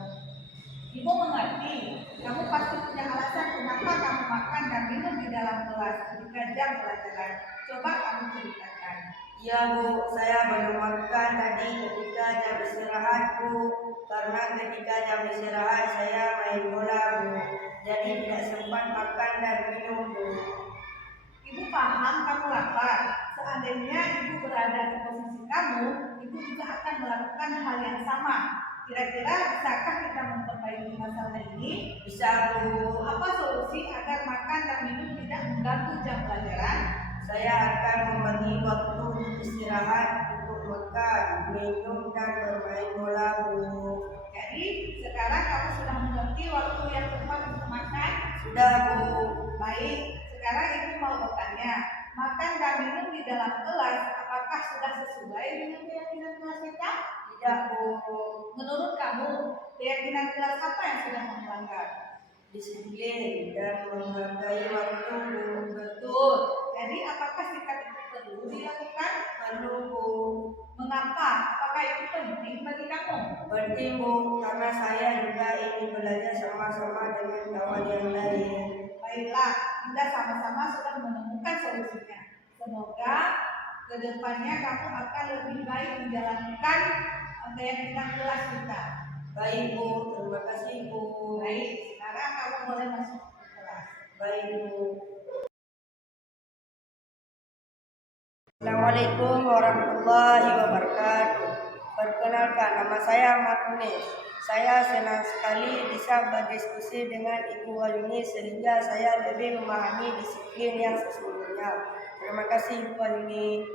Ibu mengerti, kamu pasti punya alasan kenapa kamu makan dan minum di dalam kelas ketika jam pelajaran. Coba kamu ceritakan. Iya Bu, saya baru makan tadi ketika jam istirahat Bu. Karena ketika jam istirahat saya main bola Bu. Jadi tidak sempat makan dan minum Bu. Ibu paham kamu lapar. Seandainya Ibu berada di posisi kamu, Ibu juga akan melakukan hal yang sama. Kira-kira bisakah kita memperbaiki masalah ini? Bisa Bu. Apa solusi agar makan dan minum tidak mengganggu jam pelajaran? Saya akan membagi waktu istirahat untuk makan, minum, dan bermain bola Bu. Jadi sekarang kamu sudah mengerti waktu yang tepat untuk makan? Sudah Bu. Baik, sekarang Ibu mau bertanya, makan dan minum di dalam kelas apakah sudah sesuai dengan keyakinan kelas kita? Tidak Bu. Menurut kamu, keyakinan kelas apa yang sudah melanggar? Disiplin dan menghargai waktu Bu. Betul. Jadi apakah sikap itu perlu dilakukan? Perlu Bu. Mengapa? Apakah itu penting bagi kamu? Penting Bu, karena saya juga ingin belajar sama-sama dengan kawan yang lain. Baiklah, kita sama-sama sudah menemukan solusinya. Semoga kedepannya kamu akan lebih baik menjalankan keyakinan kelas kita. Baik Bu, terima kasih Bu. Baik, sekarang kamu boleh masuk ke kelas. Baik Bu. Assalamualaikum warahmatullahi wabarakatuh. Perkenalkan, nama saya Martunis. Saya senang sekali bisa berdiskusi dengan Ibu Wahyuni sehingga saya lebih memahami disiplin yang sesungguhnya. Terima kasih Ibu Wahyuni.